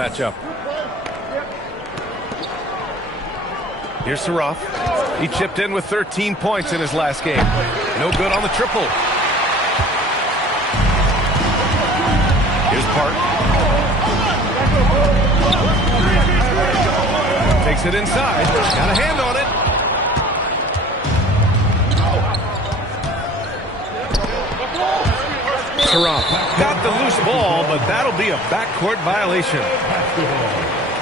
matchup. Here's Saraf. He chipped in with 13 points in his last game. No good on the triple. Here's Park. Takes it inside. Got a hand on it. Saraf got the loose ball, but that'll be a backcourt violation.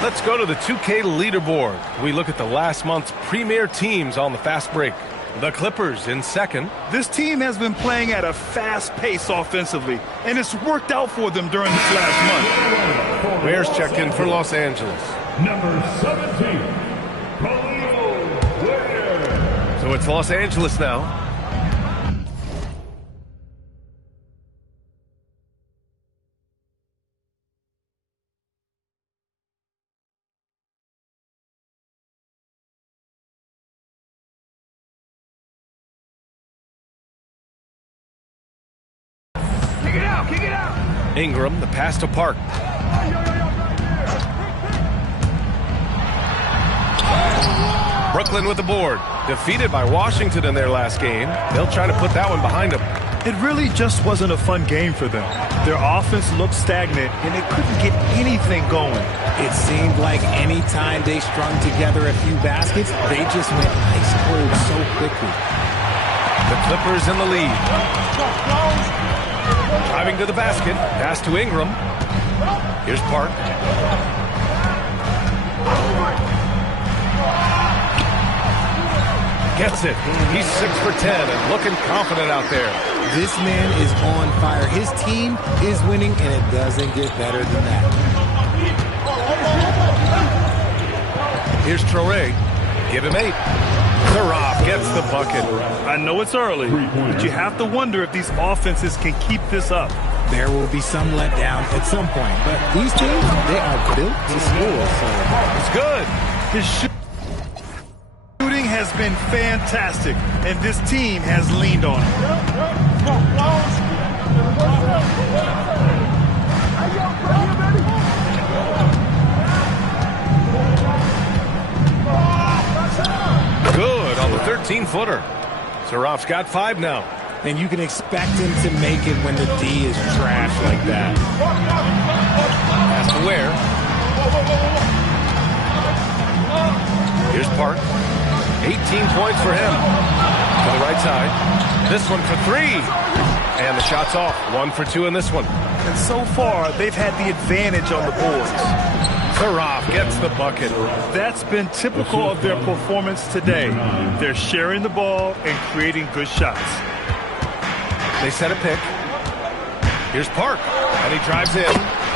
Let's go to the 2K leaderboard. We look at the last month's premier teams on the fast break. The Clippers in second. This team has been playing at a fast pace offensively, and it's worked out for them during this last month. Bears check in for Los Angeles. Number 17, Khalil Ware. So it's Los Angeles now. Kick it out! Ingram, the pass to Park. Brooklyn with the board. Defeated by Washington in their last game. They'll try to put that one behind them. It really just wasn't a fun game for them. Their offense looked stagnant, and they couldn't get anything going. It seemed like any time they strung together a few baskets, they just went ice cold so quickly. The Clippers in the lead. Driving to the basket. Pass to Ingram. Here's Park. Gets it. He's 6 for 10 and looking confident out there. This man is on fire. His team is winning, and it doesn't get better than that. Here's Traore. Give him 8. Saraf gets the bucket. I know it's early, but you have to wonder if these offenses can keep this up. There will be some letdown at some point, but these teams, they are built to score. So it's good. His shooting has been fantastic, and this team has leaned on it. Good on the 13-footer. Saraf's got 5 now. And you can expect him to make it when the D is trash like that. Pass to Ware. Here's Park. 18 points for him. To the right side. This one for 3. And the shot's off. 1 for 2 in this one. And so far, they've had the advantage on the boards. Saraf gets the bucket. That's been typical of their performance today. They're sharing the ball and creating good shots. They set a pick. Here's Park. And he drives in.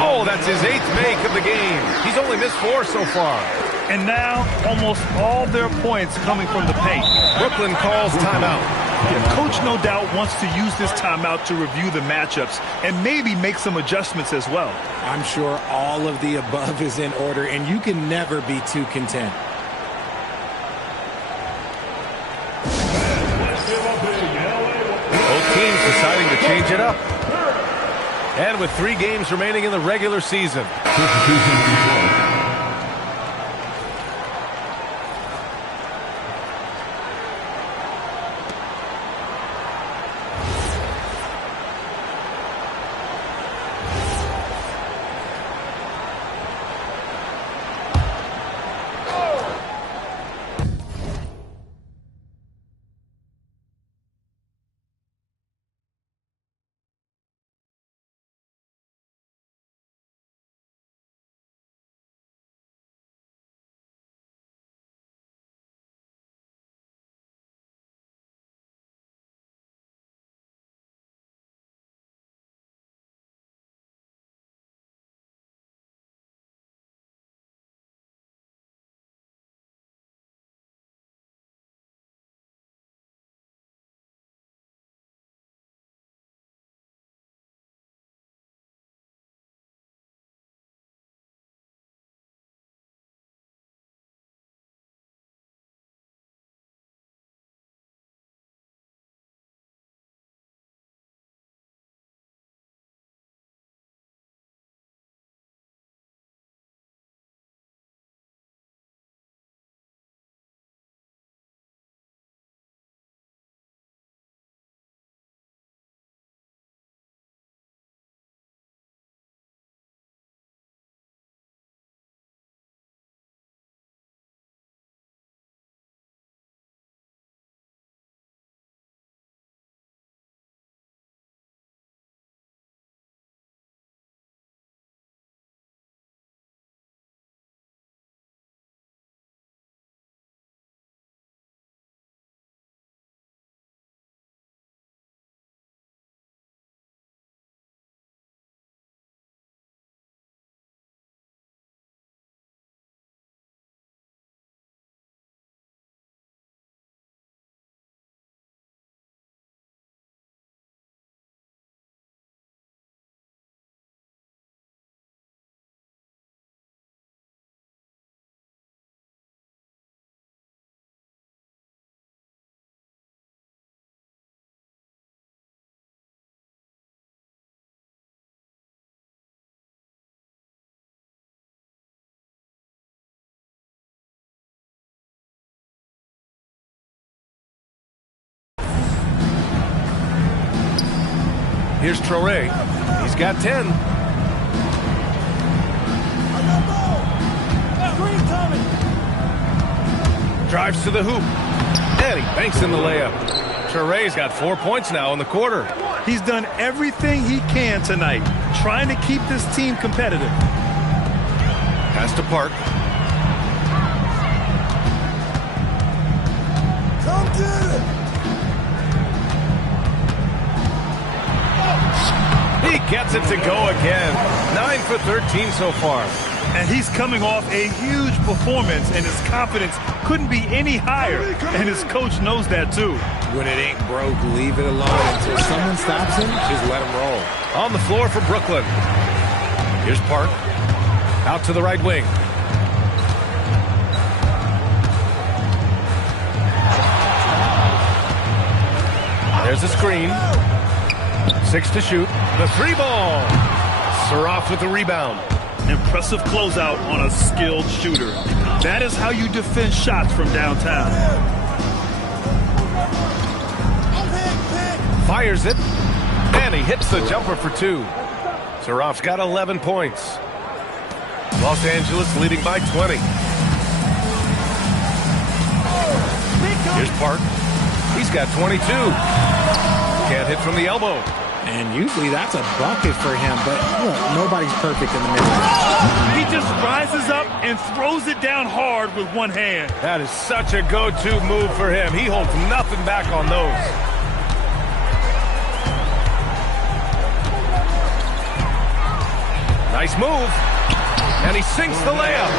Oh, that's his 8th make of the game. He's only missed 4 so far. And now, almost all their points coming from the paint. Brooklyn calls timeout. Coach no doubt wants to use this timeout to review the matchups and maybe make some adjustments as well. I'm sure all of the above is in order, and you can never be too content. Both teams deciding to change it up. And with 3 games remaining in the regular season. Here's Traore. He's got 10. Drives to the hoop. And he banks in the layup. Traore's got 4 points now in the quarter. He's done everything he can tonight, trying to keep this team competitive. Pass to Park. Come get it! He gets it to go again. 9 for 13 so far. And he's coming off a huge performance, and his confidence couldn't be any higher. And his coach knows that, too. When it ain't broke, leave it alone. Until someone stops him, just let him roll. On the floor for Brooklyn. Here's Park. Out to the right wing. There's a screen. 6 to shoot. The 3-ball. Suraf with the rebound. Impressive closeout on a skilled shooter. That is how you defend shots from downtown. Fires it. And he hits the jumper for 2. Suraf's got 11 points. Los Angeles leading by 20. Here's Park. He's got 22. Can't hit from the elbow. And usually that's a bucket for him, but look, nobody's perfect in the middle. He just rises up and throws it down hard with one hand. That is such a go-to move for him. He holds nothing back on those. Nice move. And he sinks the layup.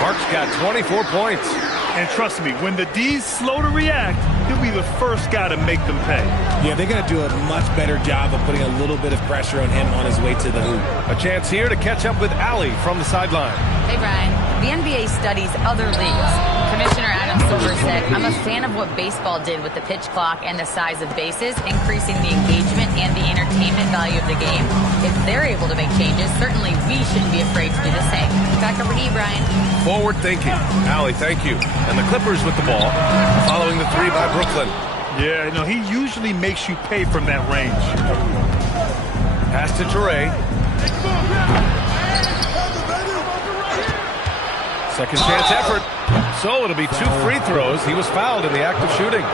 Park's got 24 points. And trust me, when the D's slow to react, he'll be the first guy to make them pay. Yeah, they're going to do a much better job of putting a little bit of pressure on him on his way to the hoop. A chance here to catch up with Allie from the sideline. Hey, Brian. The NBA studies other leagues. Commissioner Adam Silver said, I'm a fan of what baseball did with the pitch clock and the size of bases, increasing the engagement and the entertainment value of the game. If they're able to make changes, certainly we shouldn't be afraid to do the same. Back over to you, Brian. Forward thinking. Allie, thank you. And the Clippers with the ball, following the 3 by Brooklyn. Yeah, no, he usually makes you pay from that range. Pass to Traore. Second chance effort. So it'll be 2 free throws. He was fouled in the act of shooting.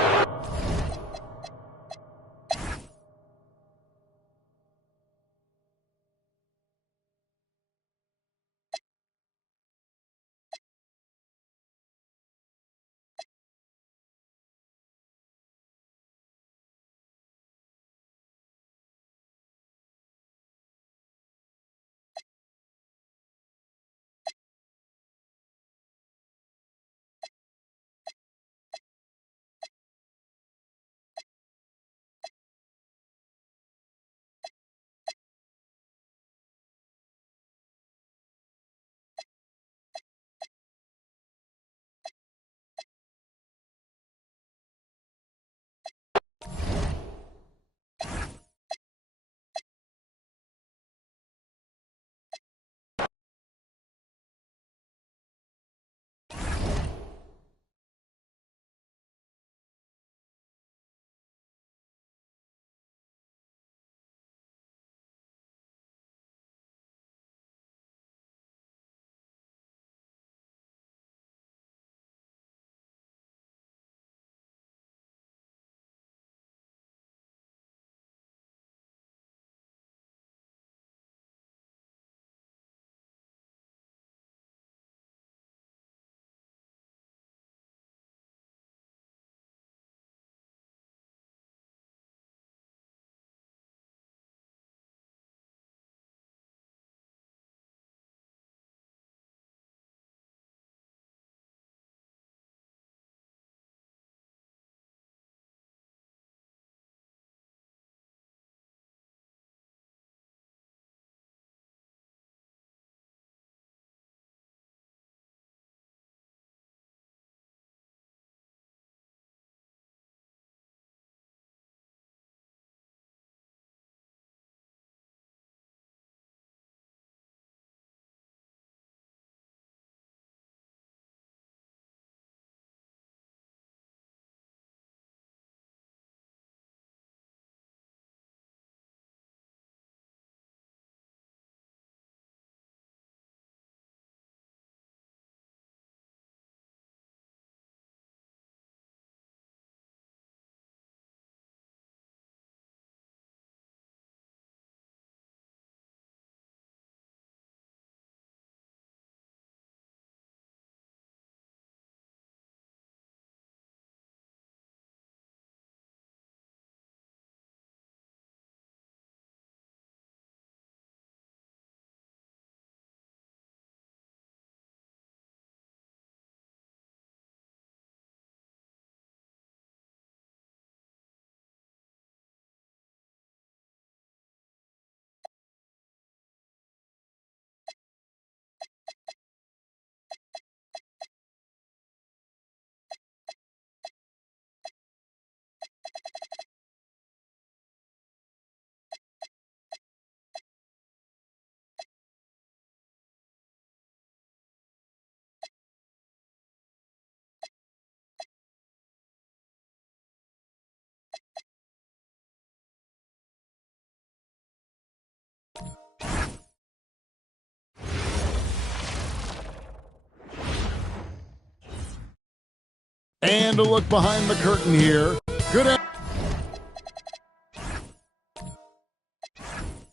And a look behind the curtain here. Good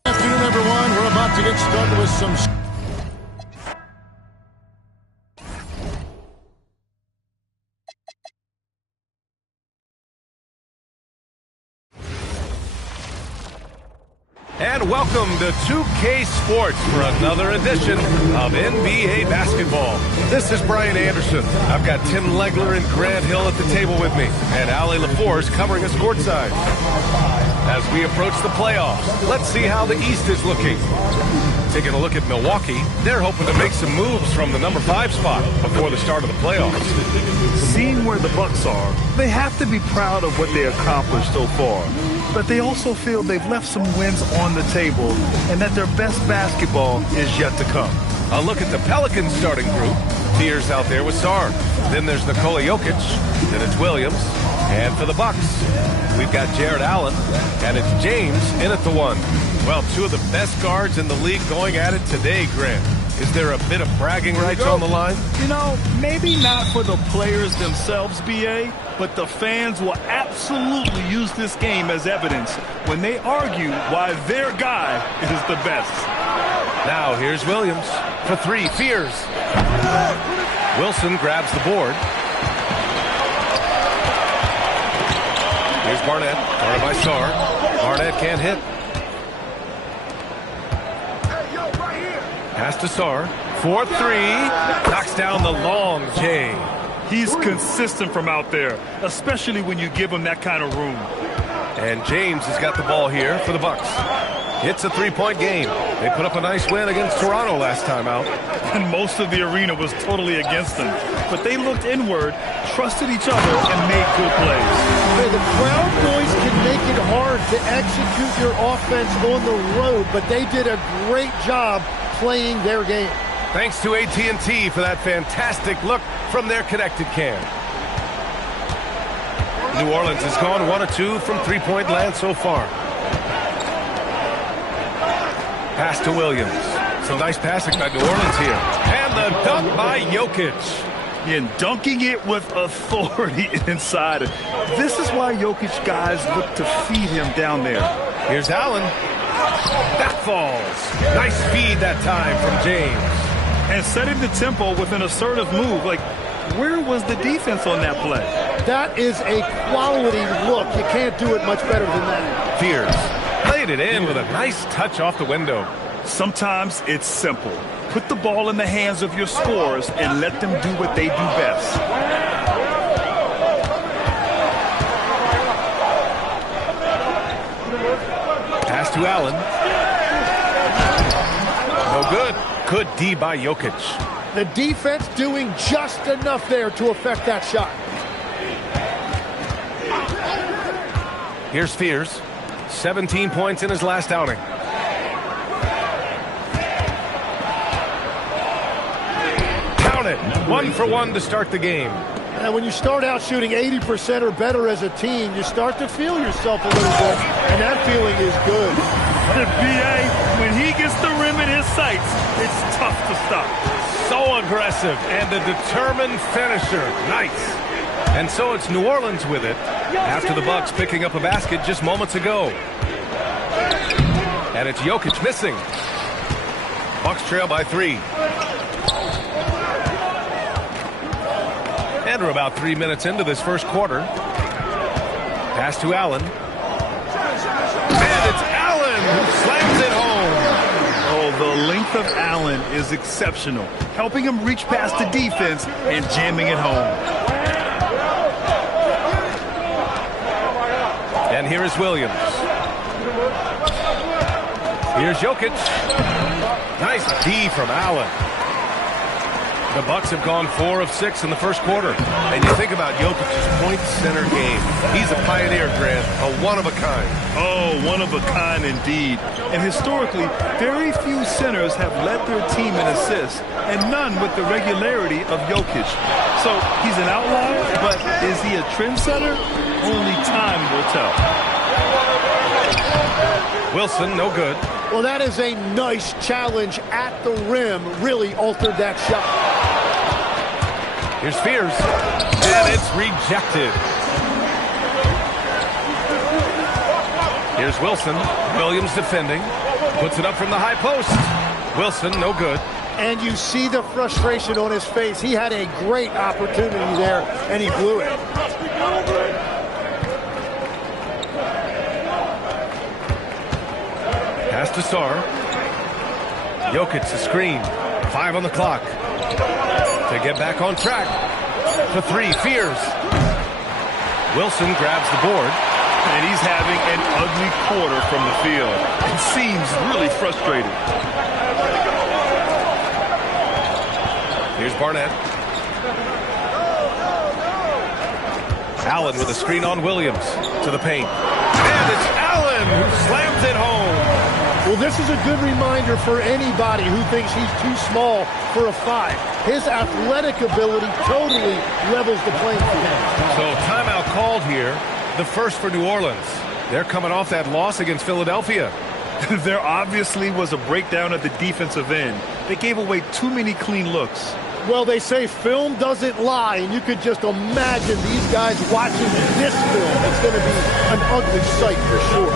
afternoon, everyone. We're about to get started with some... And welcome to 2K Sports for another edition of NBA basketball. This is Brian Anderson. I've got Tim Legler and Grant Hill at the table with me, and Ali LaForce covering us courtside. As we approach the playoffs, let's see how the East is looking. Taking a look at Milwaukee, they're hoping to make some moves from the number 5 spot before the start of the playoffs. Seeing where the Bucks are, they have to be proud of what they accomplished so far. But they also feel they've left some wins on the table and that their best basketball is yet to come. A look at the Pelicans starting group. Tears out there with Sarr. Then there's Nikola Jokic. Then it's Williams. And for the Bucks, we've got Jared Allen. And it's James in at the 1. Well, 2 of the best guards in the league going at it today, Grant. Is there a bit of bragging rights on the line? You know, maybe not for the players themselves, B.A., but the fans will absolutely use this game as evidence when they argue why their guy is the best. Now here's Williams for 3. Fears. Wilson grabs the board. Here's Barnett. Guarded by Sarr. Barnett can't hit. Pass to Sarr. 4-3. Knocks down the long J. He's consistent from out there, especially when you give him that kind of room. And James has got the ball here for the Bucks. It's a 3-point game. They put up a nice win against Toronto last time out. And most of the arena was totally against them. But they looked inward, trusted each other, and made good plays. Hey, the crowd noise can make it hard to execute your offense on the road, but they did a great job playing their game. Thanks to AT&T for that fantastic look from their connected cam. New Orleans has gone 1 of 2 from 3-point land so far. Pass to Williams. Some nice passing by New Orleans here. And the dunk by Jokic. And dunking it with authority inside. This is why Jokic guys look to feed him down there. Here's Allen. That falls. Nice feed that time from James. And setting the tempo with an assertive move. Like, where was the defense on that play? That is a quality look. You can't do it much better than that. Fears. Played it in with a nice touch off the window. Sometimes it's simple. Put the ball in the hands of your scorers and let them do what they do best. Pass to Allen. No good. Good D by Jokic. The defense doing just enough there to affect that shot. Here's Fears. 17 points in his last outing. Count it. 1 for 1 to start the game. And when you start out shooting 80% or better as a team, you start to feel yourself a little bit, and that feeling is good. The B.A., when he gets the rim in his sights, it's tough to stop. So aggressive and a determined finisher. Nice. And so it's New Orleans with it after the Bucks picking up a basket just moments ago. And it's Jokic missing. Bucks trail by 3. And we're about 3 minutes into this first quarter. Pass to Allen. And it's Allen who slams it home. Oh, the length of Allen is exceptional, helping him reach past the defense and jamming it home. And here is Williams. Here's Jokic. Nice D from Allen. The Bucks have gone 4 of 6 in the first quarter. And you think about Jokic's point center game. He's a pioneer, Grant, a one-of-a-kind. Oh, one-of-a-kind indeed. And historically, very few centers have led their team in assists, and none with the regularity of Jokic. So he's an outlier, but is he a trendsetter? Only time will tell. Wilson, no good. Well, that is a nice challenge at the rim. Really altered that shot. Here's Fears. And it's rejected. Here's Wilson. Williams defending. Puts it up from the high post. Wilson, no good. And you see the frustration on his face. He had a great opportunity there, and he blew it. Pass to Sar. Jokic the screen. 5 on the clock. To get back on track. For 3, Fears. Wilson grabs the board. And he's having an ugly quarter from the field. It seems really frustrated. Here's Barnett. Allen with a screen on Williams. To the paint. And it's Allen who slams it home. Well, this is a good reminder for anybody who thinks he's too small for a 5. His athletic ability totally levels the playing field. So timeout called here. The first for New Orleans. They're coming off that loss against Philadelphia. There obviously was a breakdown at the defensive end. They gave away too many clean looks. Well, they say film doesn't lie, and you could just imagine these guys watching this film. It's going to be an ugly sight for sure.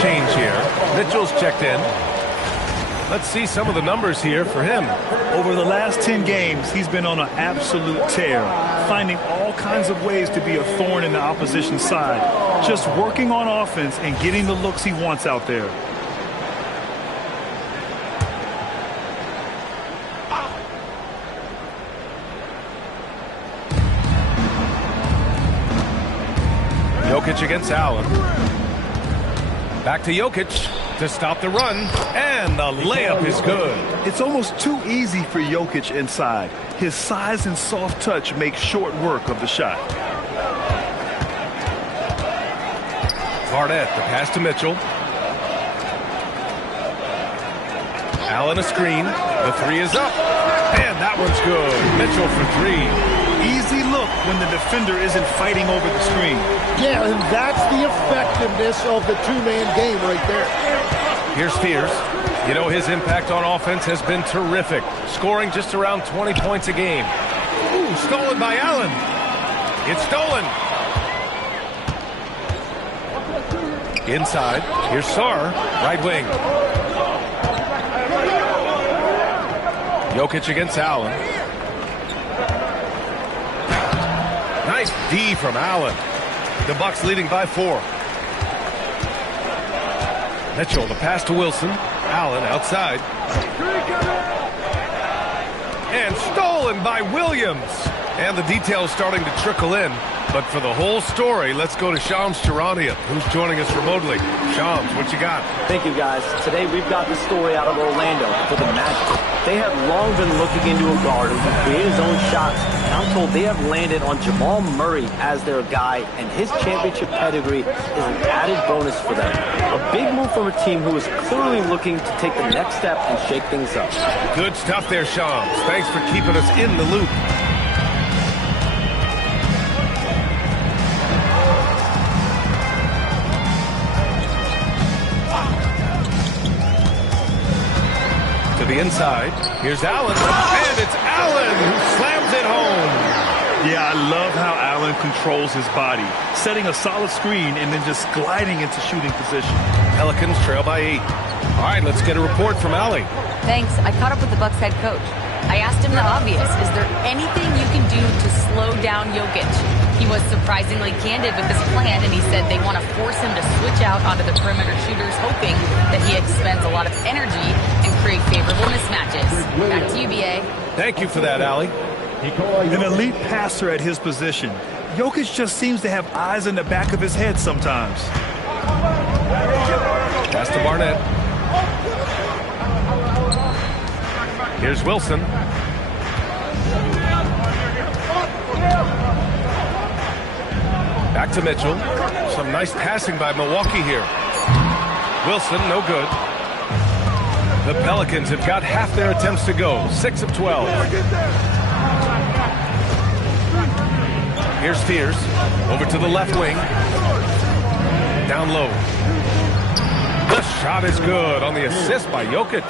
Change here. Mitchell's checked in. Let's see some of the numbers here for him. Over the last 10 games, he's been on an absolute tear, finding all kinds of ways to be a thorn in the opposition's side, just working on offense and getting the looks he wants out there. Jokic against Allen. Back to Jokic to stop the run, and the layup is good. It's almost too easy for Jokic inside. His size and soft touch make short work of the shot. Barnett, the pass to Mitchell. Allen a screen. The 3 is up, and that one's good. Mitchell for 3. Easy look when the defender isn't fighting over the screen. Yeah, and that's the effectiveness of the two-man game right there. Here's Fears. You know, his impact on offense has been terrific, scoring just around 20 points a game. Ooh, stolen by Allen. It's stolen. Inside. Here's Sar, right wing. Jokic against Allen. Nice D from Allen. The Bucks leading by 4. Mitchell, the pass to Wilson. Allen outside. And stolen by Williams. And the details starting to trickle in. But for the whole story, let's go to Shams Charania, who's joining us remotely. Shams, what you got? Thank you, guys. Today we've got the story out of Orlando for the Magic. They have long been looking into a guard who can create his own shots. And I'm told they have landed on Jamal Murray as their guy, and his championship pedigree is an added bonus for them. A big move from a team who is clearly looking to take the next step and shake things up. Good stuff there, Shams. Thanks for keeping us in the loop. To the inside. Here's Allen. And it's Allen who slams it home. Yeah, I love how Allen controls his body, setting a solid screen and then just gliding into shooting position. Pelicans trail by 8. All right, let's get a report from Allie. Thanks. I caught up with the Bucks head coach. I asked him the obvious. Is there anything you can do to slow down Jokic? He was surprisingly candid with his plan, and he said they want to force him to switch out onto the perimeter shooters, hoping that he expends a lot of energy and create favorable mismatches. Back to you, BA. Thank you for that, Allie. An elite passer at his position. Jokic just seems to have eyes in the back of his head sometimes. Pass to Barnett. Here's Wilson. Back to Mitchell. Some nice passing by Milwaukee here. Wilson, no good. The Pelicans have got half their attempts to go. 6 of 12. Here's Fears. Over to the left wing. Down low. The shot is good on the assist by Jokic.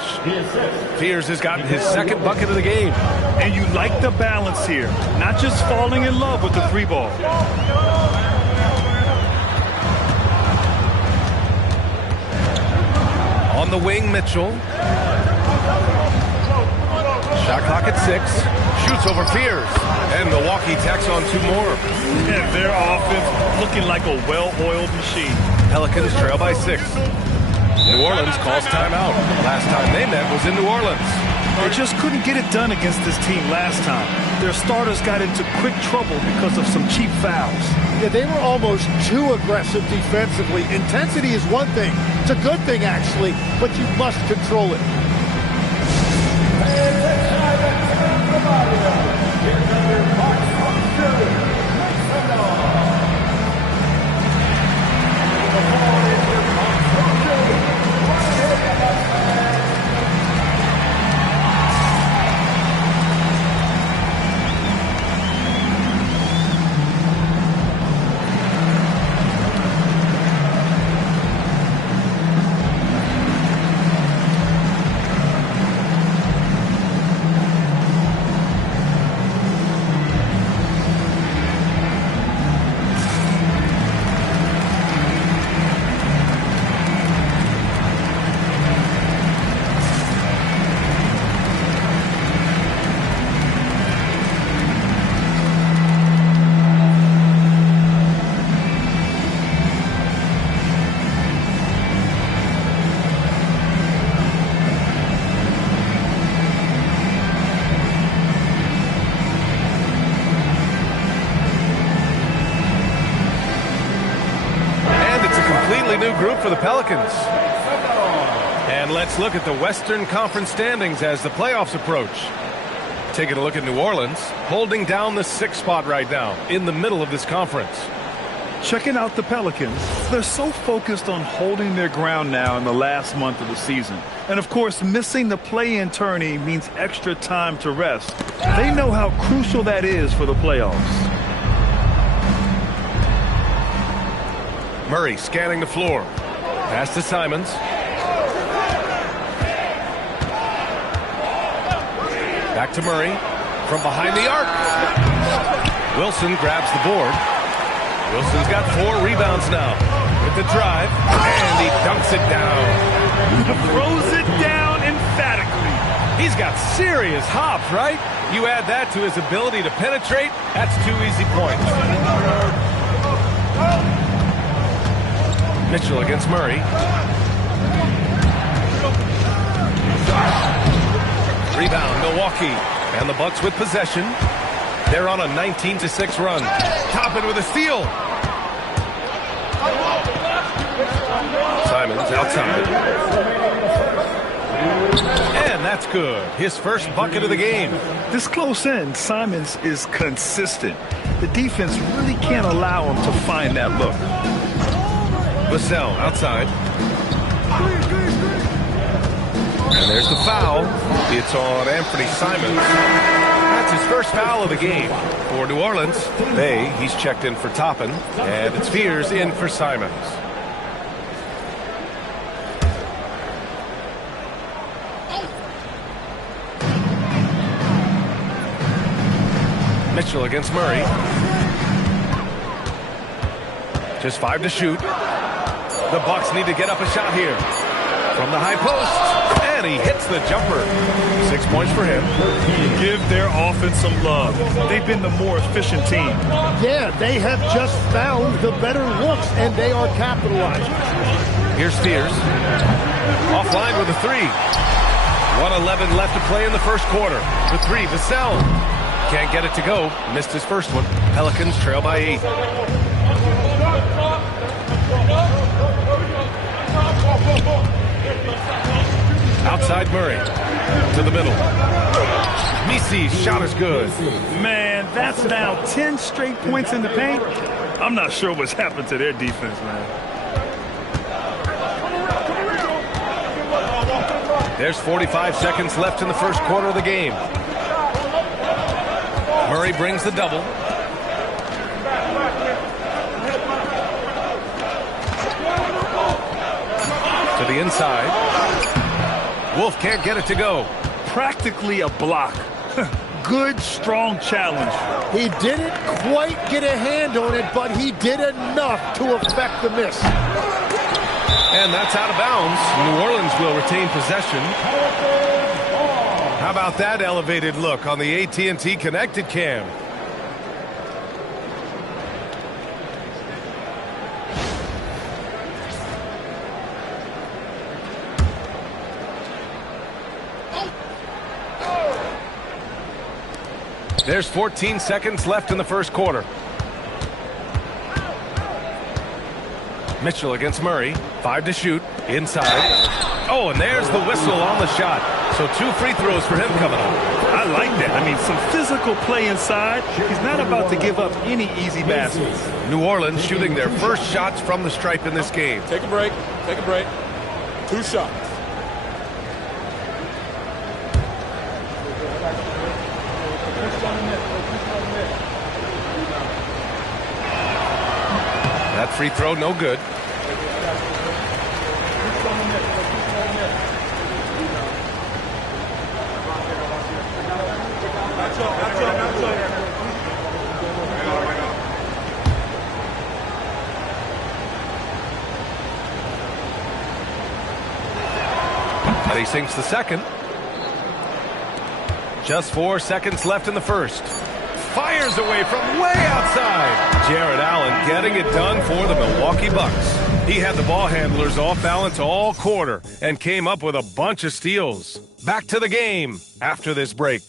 Fears has gotten his second bucket of the game. And you like the balance here. Not just falling in love with the three ball. On the wing, Mitchell. Shot clock at 6. Shoots over Fears. And Milwaukee tacks on 2 more. And their offense looking like a well-oiled machine. Pelicans trail by 6. New Orleans calls timeout. Last time they met was in New Orleans. They just couldn't get it done against this team last time. Their starters got into quick trouble because of some cheap fouls. Yeah, they were almost too aggressive defensively. Intensity is one thing. It's a good thing, actually, but you must control it. New group for the Pelicans. And let's look at the Western Conference standings as the playoffs approach. Taking a look at New Orleans, holding down the 6th spot right now in the middle of this conference. Checking out the Pelicans, they're so focused on holding their ground now in the last month of the season. And of course, missing the play-in tourney means extra time to rest. They know how crucial that is for the playoffs. Murray scanning the floor. Pass to Simons. Back to Murray. From behind the arc. Wilson grabs the board. Wilson's got 4 rebounds now. With the drive. And he dunks it down. Throws it down emphatically. He's got serious hops, right? You add that to his ability to penetrate, that's 2 easy points. Mitchell against Murray. Rebound, Milwaukee. And the Bucks with possession. They're on a 19-6 run. Toppin with a steal. Simons outside. And that's good. His first bucket of the game. This close in, Simons is consistent. The defense really can't allow him to find that look. Vassell outside. And there's the foul. It's on Anthony Simons. That's his first foul of the game. For New Orleans, he's checked in for Toppin. And it's Fears in for Simons. Mitchell against Murray. Just 5 to shoot. The Bucks need to get up a shot here. From the high post. And and he hits the jumper. 6 points for him. Give their offense some love. They've been the more efficient team. Yeah, they have just found the better looks, and they are capitalizing. Here's Spears. Offline with a three. 1:11 left to play in the first quarter. The three, Vassell. Can't get it to go. Missed his first one. Pelicans trail by 8. Outside Murray. To the middle. Misi's shot is good. Man, that's now 10 straight points in the paint. I'm not sure what's happened to their defense, man. There's 45 seconds left in the first quarter of the game. Murray brings the double. To the inside. Wolf can't get it to go. Practically a block. Good, strong challenge. He didn't quite get a hand on it, but he did enough to affect the miss. And that's out of bounds. New Orleans will retain possession. How about that elevated look on the AT&T Connected Cam? There's 14 seconds left in the first quarter. Mitchell against Murray. 5 to shoot. Inside. Oh, and there's the whistle on the shot. So 2 free throws for him coming up. I like that. I mean, some physical play inside. He's not about to give up any easy baskets. New Orleans shooting their first shots from the stripe in this game. Take a break. Take a break. 2 shots. That free throw, no good. And he sinks the second. Just 4 seconds left in the first. Fires away from way outside. Jared Allen getting it done for the Milwaukee Bucks. He had the ball handlers off balance all quarter and came up with a bunch of steals. Back to the game after this break.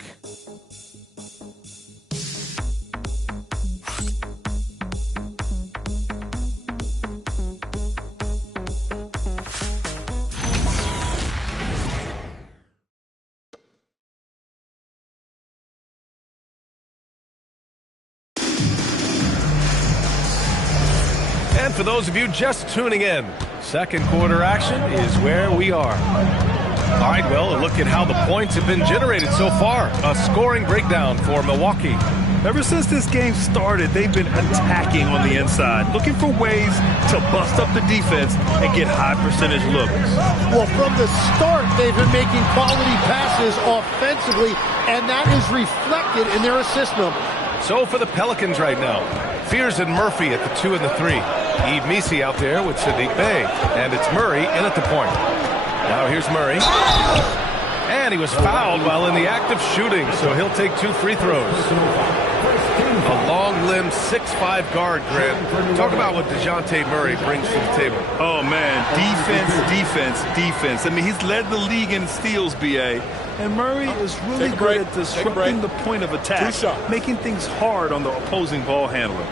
And for those of you just tuning in, second quarter action is where we are. All right, well, a look at how the points have been generated so far. A scoring breakdown for Milwaukee. Ever since this game started, they've been attacking on the inside, looking for ways to bust up the defense and get high percentage looks. Well, from the start, they've been making quality passes offensively, and that is reflected in their assist number. So for the Pelicans right now, Fears and Murphy at the 2 and the 3. Yves Missi out there with Sadiq Bey. And it's Murray in at the point. Now here's Murray. And he was fouled while in the act of shooting, so he'll take 2 free throws. A long-limbed 6'5" guard, Grant. Talk about what DeJounte Murray brings to the table. Oh, man. Defense, defense, defense. I mean, he's led the league in steals, B.A. And Murray is really good at disrupting the point of attack, making things hard on the opposing ball handler.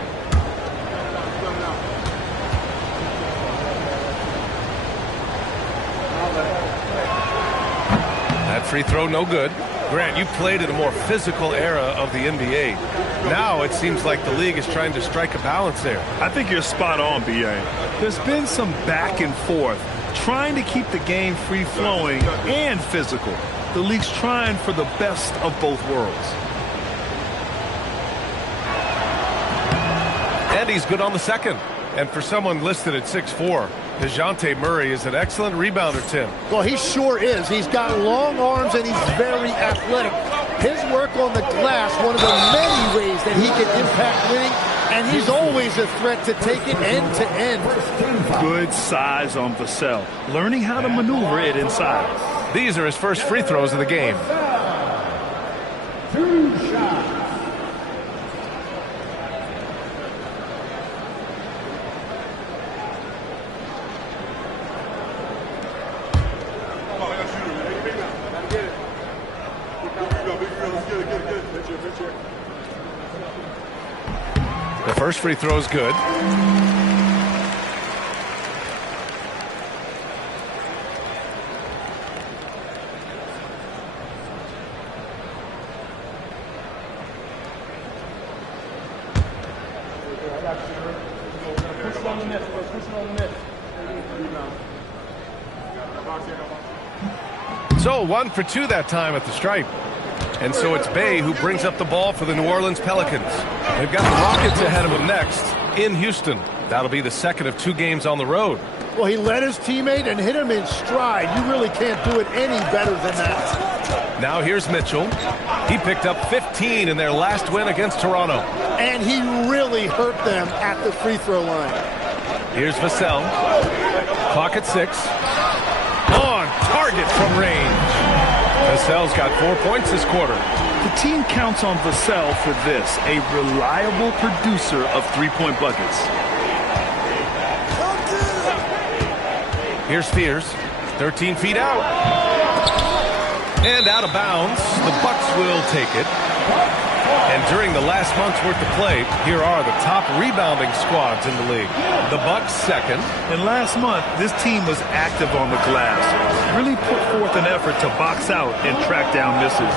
That free throw, no good. Grant, you played in a more physical era of the NBA. Now it seems like the league is trying to strike a balance there. I think you're spot on, B.A. There's been some back and forth, trying to keep the game free-flowing and physical. The league's trying for the best of both worlds. And he's good on the second. And for someone listed at 6'4", DeJounte Murray is an excellent rebounder, Tim. Well, he sure is. He's got long arms and he's very athletic. His work on the glass, one of the many ways that he can impact winning, and he's always a threat to take it end to end. Good size on Vassell, learning how to maneuver it inside. These are his first free throws of the game. 2 shots. The first free throw is good. So 1 for 2 that time at the stripe. And so it's Bay who brings up the ball for the New Orleans Pelicans. They've got the Rockets ahead of them next in Houston. That'll be the second of 2 games on the road. Well, he led his teammate and hit him in stride. You really can't do it any better than that. Now here's Mitchell. He picked up 15 in their last win against Toronto. And he really hurt them at the free throw line. Here's Vassell. Clock at 6. On target from range. Vassell's got 4 points this quarter. The team counts on Vassell for this, a reliable producer of three-point buckets. Here's Fears, 13 feet out. And out of bounds, the Bucks will take it. And during the last month's worth of play, here are the top rebounding squads in the league. The Bucks second. And last month, this team was active on the glass. Really put forth an effort to box out and track down misses.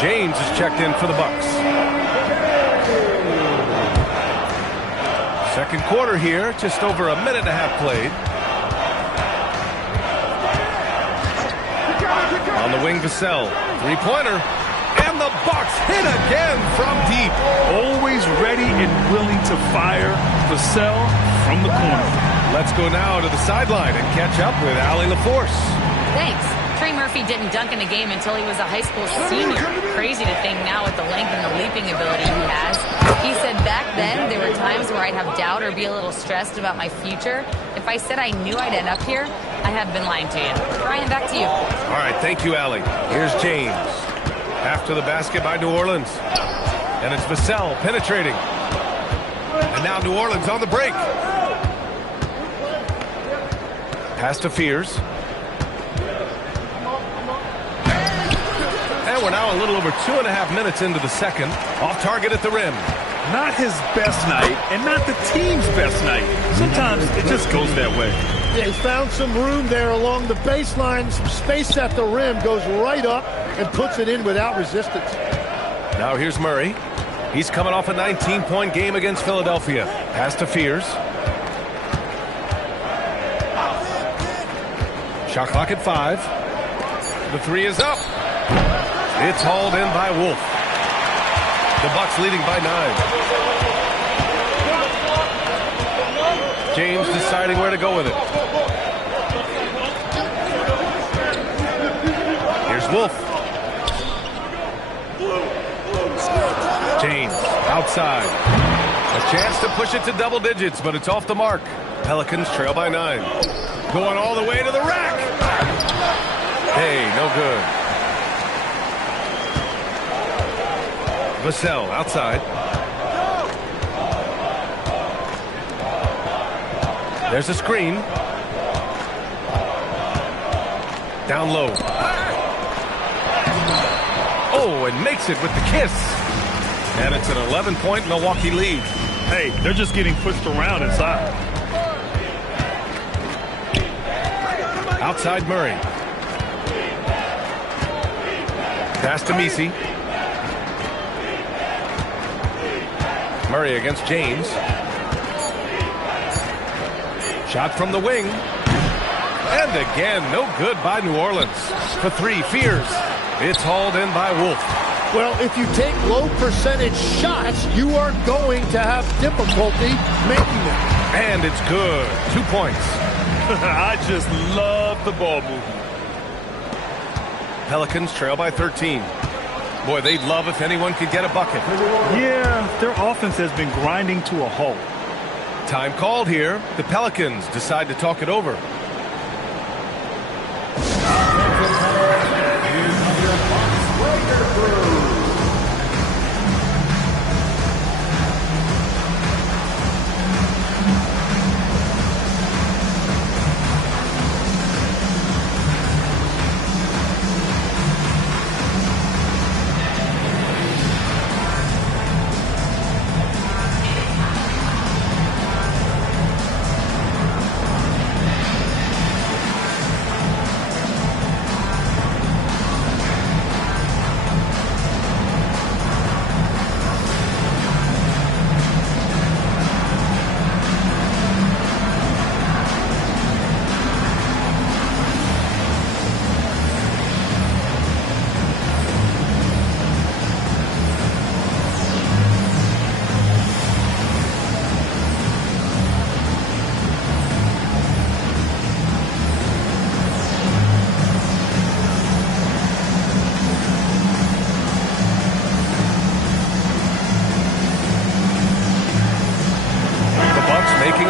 James is checked in for the Bucks. Second quarter here, just over a minute and a half played. On the wing, Vassell. Three-pointer. And the Bucks hit again from deep. Always ready and willing to fire. Vassell from the corner. Let's go now to the sideline and catch up with Allie LaForce. Thanks. Trey Murphy didn't dunk in a game until he was a high school senior. Crazy to think now with the length and the leaping ability he has. He said back then there were times where I'd have doubt or be a little stressed about my future. If I said I knew I'd end up here, I have been lying to you. Brian, back to you. All right, thank you, Allie. Here's James. After the basket by New Orleans. And it's Vassell penetrating. And now New Orleans on the break. Pass to Fears. And we're now a little over 2.5 minutes into the second. Off target at the rim. Not his best night, and not the team's best night. Sometimes it just goes that way. Yeah, he found some room there along the baseline. Some space at the rim. Goes right up and puts it in without resistance. Now here's Murray. He's coming off a 19-point game against Philadelphia. Pass to Fears. Shot clock at 5. The three is up. It's hauled in by Wolf. The Bucks leading by 9. James deciding where to go with it. Here's Wolf. James outside. A chance to push it to double digits, but it's off the mark. Pelicans trail by 9. Going all the way to the rack. Hey, no good. Vassell outside. There's a screen. Down low. Oh, and makes it with the kiss. And it's an 11-point Milwaukee lead. Hey, they're just getting pushed around inside. Outside Murray. Pass to Misi. Murray against James. Shot from the wing. And again, no good by New Orleans. For 3, Fears. It's hauled in by Wolf. Well, if you take low percentage shots, you are going to have difficulty making them. And it's good. 2 points. I just love the ball movement. Pelicans trail by 13. Boy, they'd love if anyone could get a bucket. Yeah, their offense has been grinding to a halt. Time called here. The Pelicans decide to talk it over.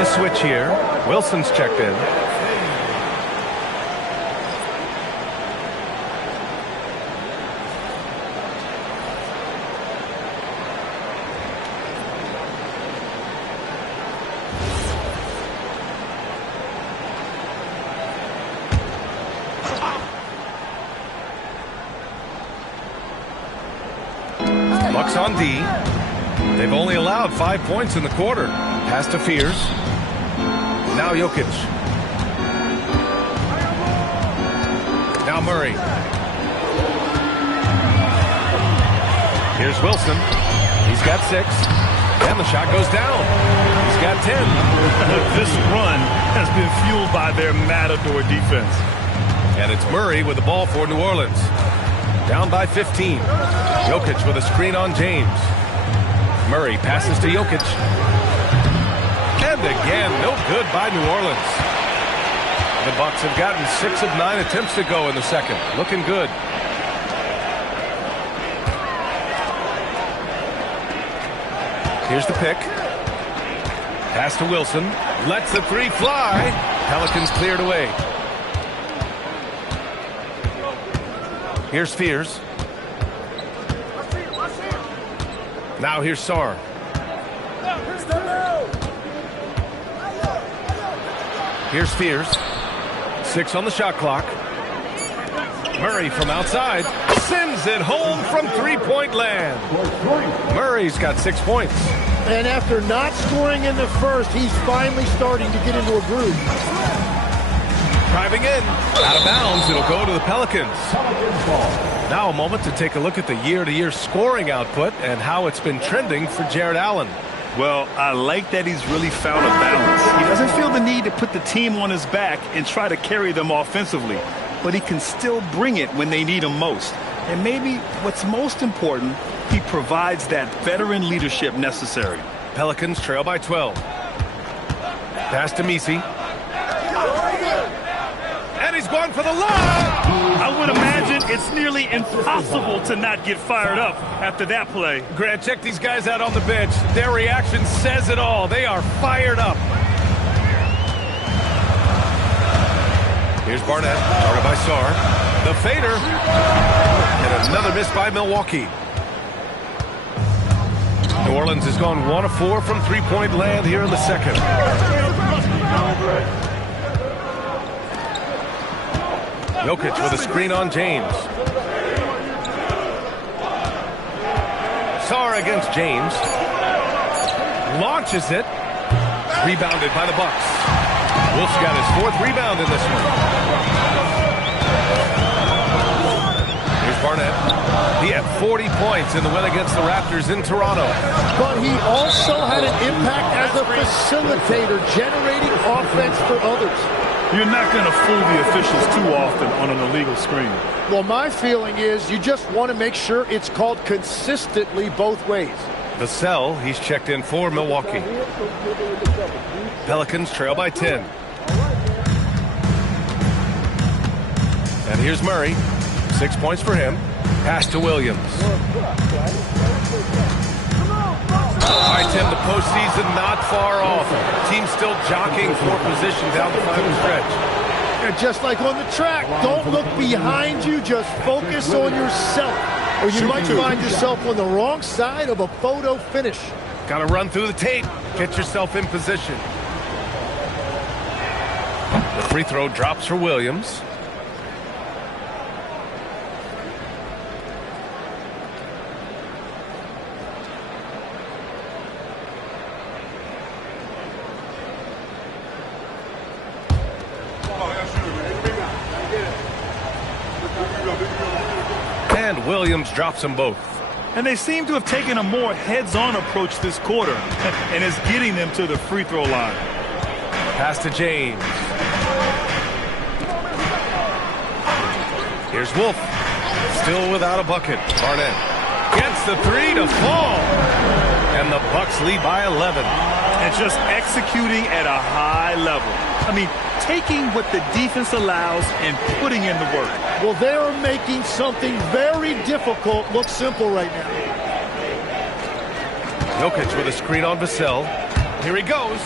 a switch here. Wilson's checked in. Bucks on D. They've only allowed 5 points in the quarter. Pass to Fears. Now Jokic. Now Murray. Here's Wilson. He's got 6. And the shot goes down. He's got 10. This run has been fueled by their matador defense. And it's Murray with the ball for New Orleans. Down by 15. Jokic with a screen on James. Murray passes to Jokic. And again, no good by New Orleans. The Bucks have gotten 6 of 9 attempts to go in the second. Looking good. Here's the pick. Pass to Wilson. Lets the 3 fly. Pelicans cleared away. Here's Fears. Now here's Sarr. Here's Fears. 6 on the shot clock. Murray from outside sends it home from three-point land. Murray's got 6 points. And after not scoring in the first, he's finally starting to get into a groove. Driving in, out of bounds, it'll go to the Pelicans. Now a moment to take a look at the year-to-year scoring output and how it's been trending for Jared Allen. Well, I like that he's really found a balance. He doesn't feel the need to put the team on his back and try to carry them offensively, but he can still bring it when they need him most. And maybe what's most important, he provides that veteran leadership necessary. Pelicans trail by 12. Pass to Messi. And he's going for the lob! I would imagine it's nearly impossible to not get fired up after that play. Grant, check these guys out on the bench. Their reaction says it all. They are fired up. Here's Barnett, guarded by Sarr. The fader. And another miss by Milwaukee. New Orleans has gone 1 of 4 from three-point land here in the second. Jokic with a screen on James. Sarr against James. Launches it. Rebounded by the Bucks. Wolf's got his 4th rebound in this one. Here's Barnett. He had 40 points in the win against the Raptors in Toronto. But he also had an impact as a facilitator, generating offense for others. You're not going to fool the officials too often on an illegal screen. Well, my feeling is you just want to make sure it's called consistently both ways. Vassell, he's checked in for Milwaukee. Pelicans trail by 10. And here's Murray. 6 points for him. Pass to Williams. All right, Tim, the postseason not far off. Team still jockeying for position down the final stretch. And just like on the track, don't look behind you, just focus on yourself. Or you might find yourself on the wrong side of a photo finish. Got to run through the tape. Get yourself in position. The free throw drops for Williams. And Williams drops them both. And they seem to have taken a more heads-on approach this quarter, and is getting them to the free throw line. Pass to James. Here's Wolf. Still without a bucket. Barnett gets the 3 to fall. And the Bucks lead by 11. And just executing at a high level. I mean, taking what the defense allows and putting in the work. Well, they are making something very difficult look simple right now. Jokic with a screen on Vassell. Here he goes.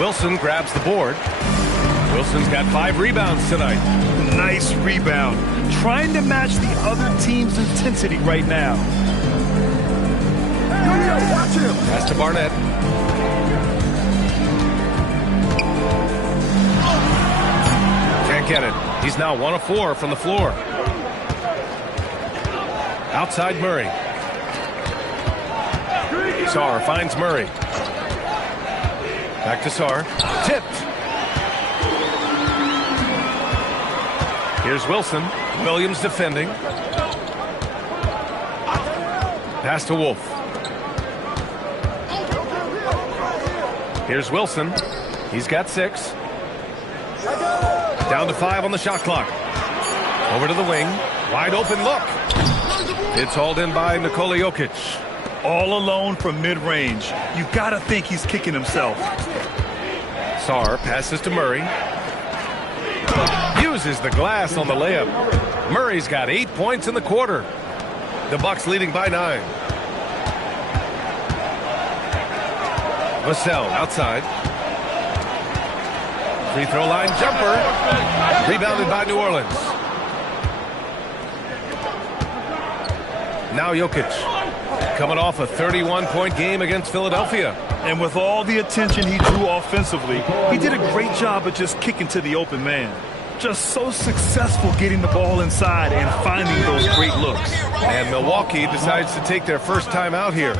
Wilson grabs the board. Wilson's got 5 rebounds tonight. Nice rebound. Trying to match the other team's intensity right now. Watch him. Pass to Barnett. Can't get it. He's now 1 of 4 from the floor. Outside Murray. Sarr finds Murray. Back to Sarr. Tipped. Here's Wilson. Williams defending. Pass to Wolf. Here's Wilson. He's got 6. Down to 5 on the shot clock. Over to the wing. Wide open look. It's hauled in by Nikola Jokic. All alone from mid-range. You gotta think he's kicking himself. Sarr passes to Murray. Uses the glass on the layup. Murray's got 8 points in the quarter. The Bucks leading by 9. Vassell outside. Free throw line jumper. Rebounded by New Orleans. Now Jokic. Coming off a 31-point game against Philadelphia. And with all the attention he drew offensively, he did a great job of just kicking to the open man. Just so successful getting the ball inside and finding those great looks. And Milwaukee decides to take their first time out here.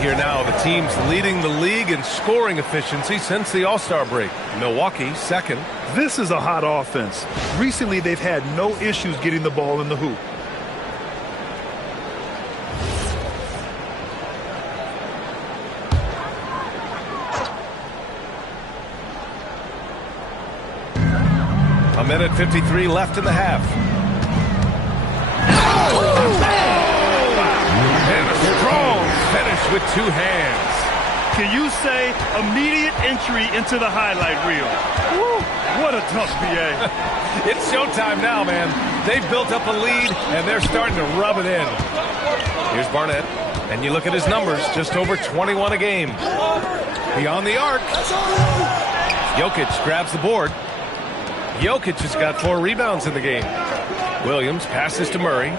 Here now, the teams leading the league in scoring efficiency since the All-Star break. Milwaukee, second. This is a hot offense. Recently, they've had no issues getting the ball in the hoop. A minute 53 left in the half. And a strong finish with 2 hands. Can you say immediate entry into the highlight reel? Woo, what a tough BA. It's showtime now, man. They've built up a lead, and they're starting to rub it in. Here's Barnett, and you look at his numbers, just over 21 a game. Beyond the arc. Jokic grabs the board. Jokic has got 4 rebounds in the game. Williams passes to Murray.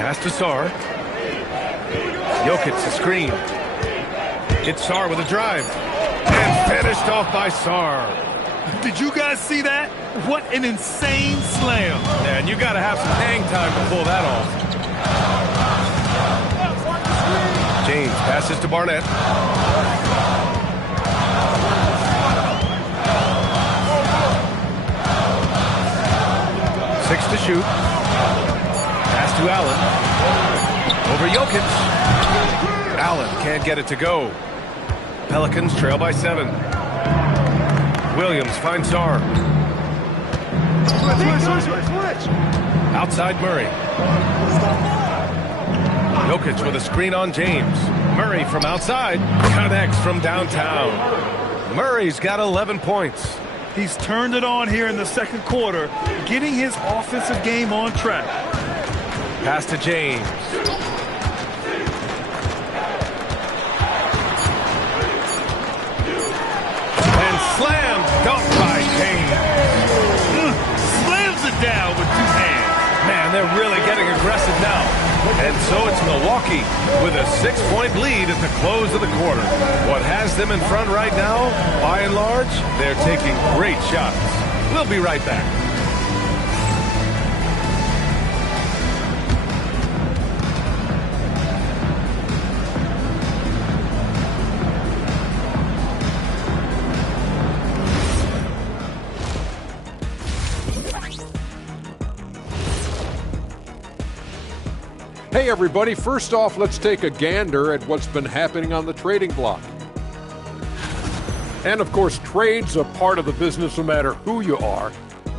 Pass to Sarr. Jokic the screen. It's Sarr with a drive. And finished off by Sarr. Did you guys see that? What an insane slam. And you got to have some hang time to pull that off. James passes to Barnett. Six to shoot. Pass to Allen. Over Jokic. Allen can't get it to go. Pelicans trail by 7. Williams finds Sarr. Outside Murray. Jokic with a screen on James. Murray from outside connects from downtown. Murray's got 11 points. He's turned it on here in the second quarter, getting his offensive game on track. Pass to James. And slammed, dunked by Kane. Slams it down with 2 hands. Man, they're really getting aggressive now. And so it's Milwaukee with a 6-point lead at the close of the quarter. What has them in front right now, by and large, they're taking great shots. We'll be right back. Hey everybody, first off, let's take a gander at what's been happening on the trading block. And of course, trade's a part of the business no matter who you are.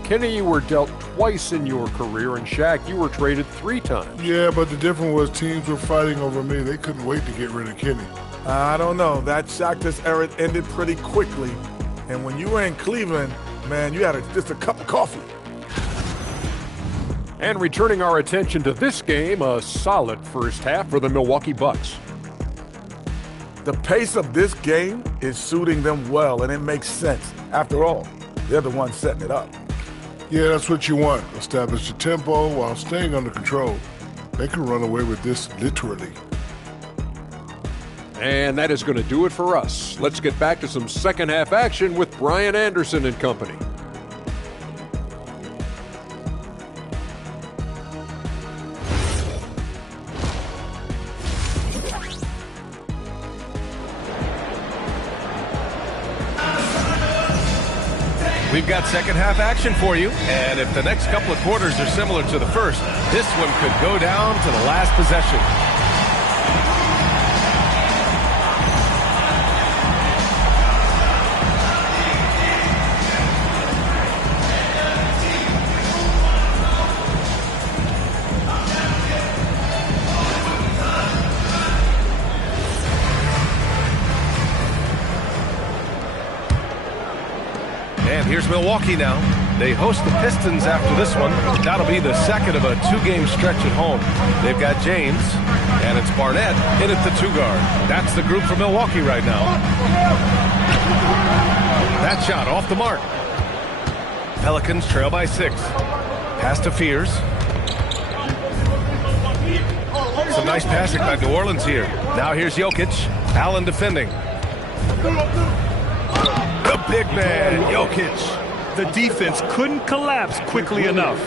Kenny, you were dealt twice in your career, and Shaq, you were traded 3 times. Yeah, but the difference was teams were fighting over me. They couldn't wait to get rid of Kenny. I don't know. That Shaq era ended pretty quickly. And when you were in Cleveland, man, you had just a cup of coffee. And returning our attention to this game, a solid first half for the Milwaukee Bucks. The pace of this game is suiting them well, and it makes sense. After all, they're the ones setting it up. Yeah, that's what you want. Establish the tempo while staying under control. They can run away with this literally. And that is going to do it for us. Let's get back to some second half action with Brian Anderson and company. We've got second half action for you, and if the next couple of quarters are similar to the first, this one could go down to the last possession. And here's Milwaukee now. They host the Pistons after this one. That'll be the second of a 2-game stretch at home. They've got James, and it's Barnett in at the 2-guard. That's the group for Milwaukee right now. That shot off the mark. Pelicans trail by 6. Pass to Fears. Some nice passing by New Orleans here. Now here's Jokic. Allen defending. The big man, Jokic. The defense couldn't collapse quickly enough.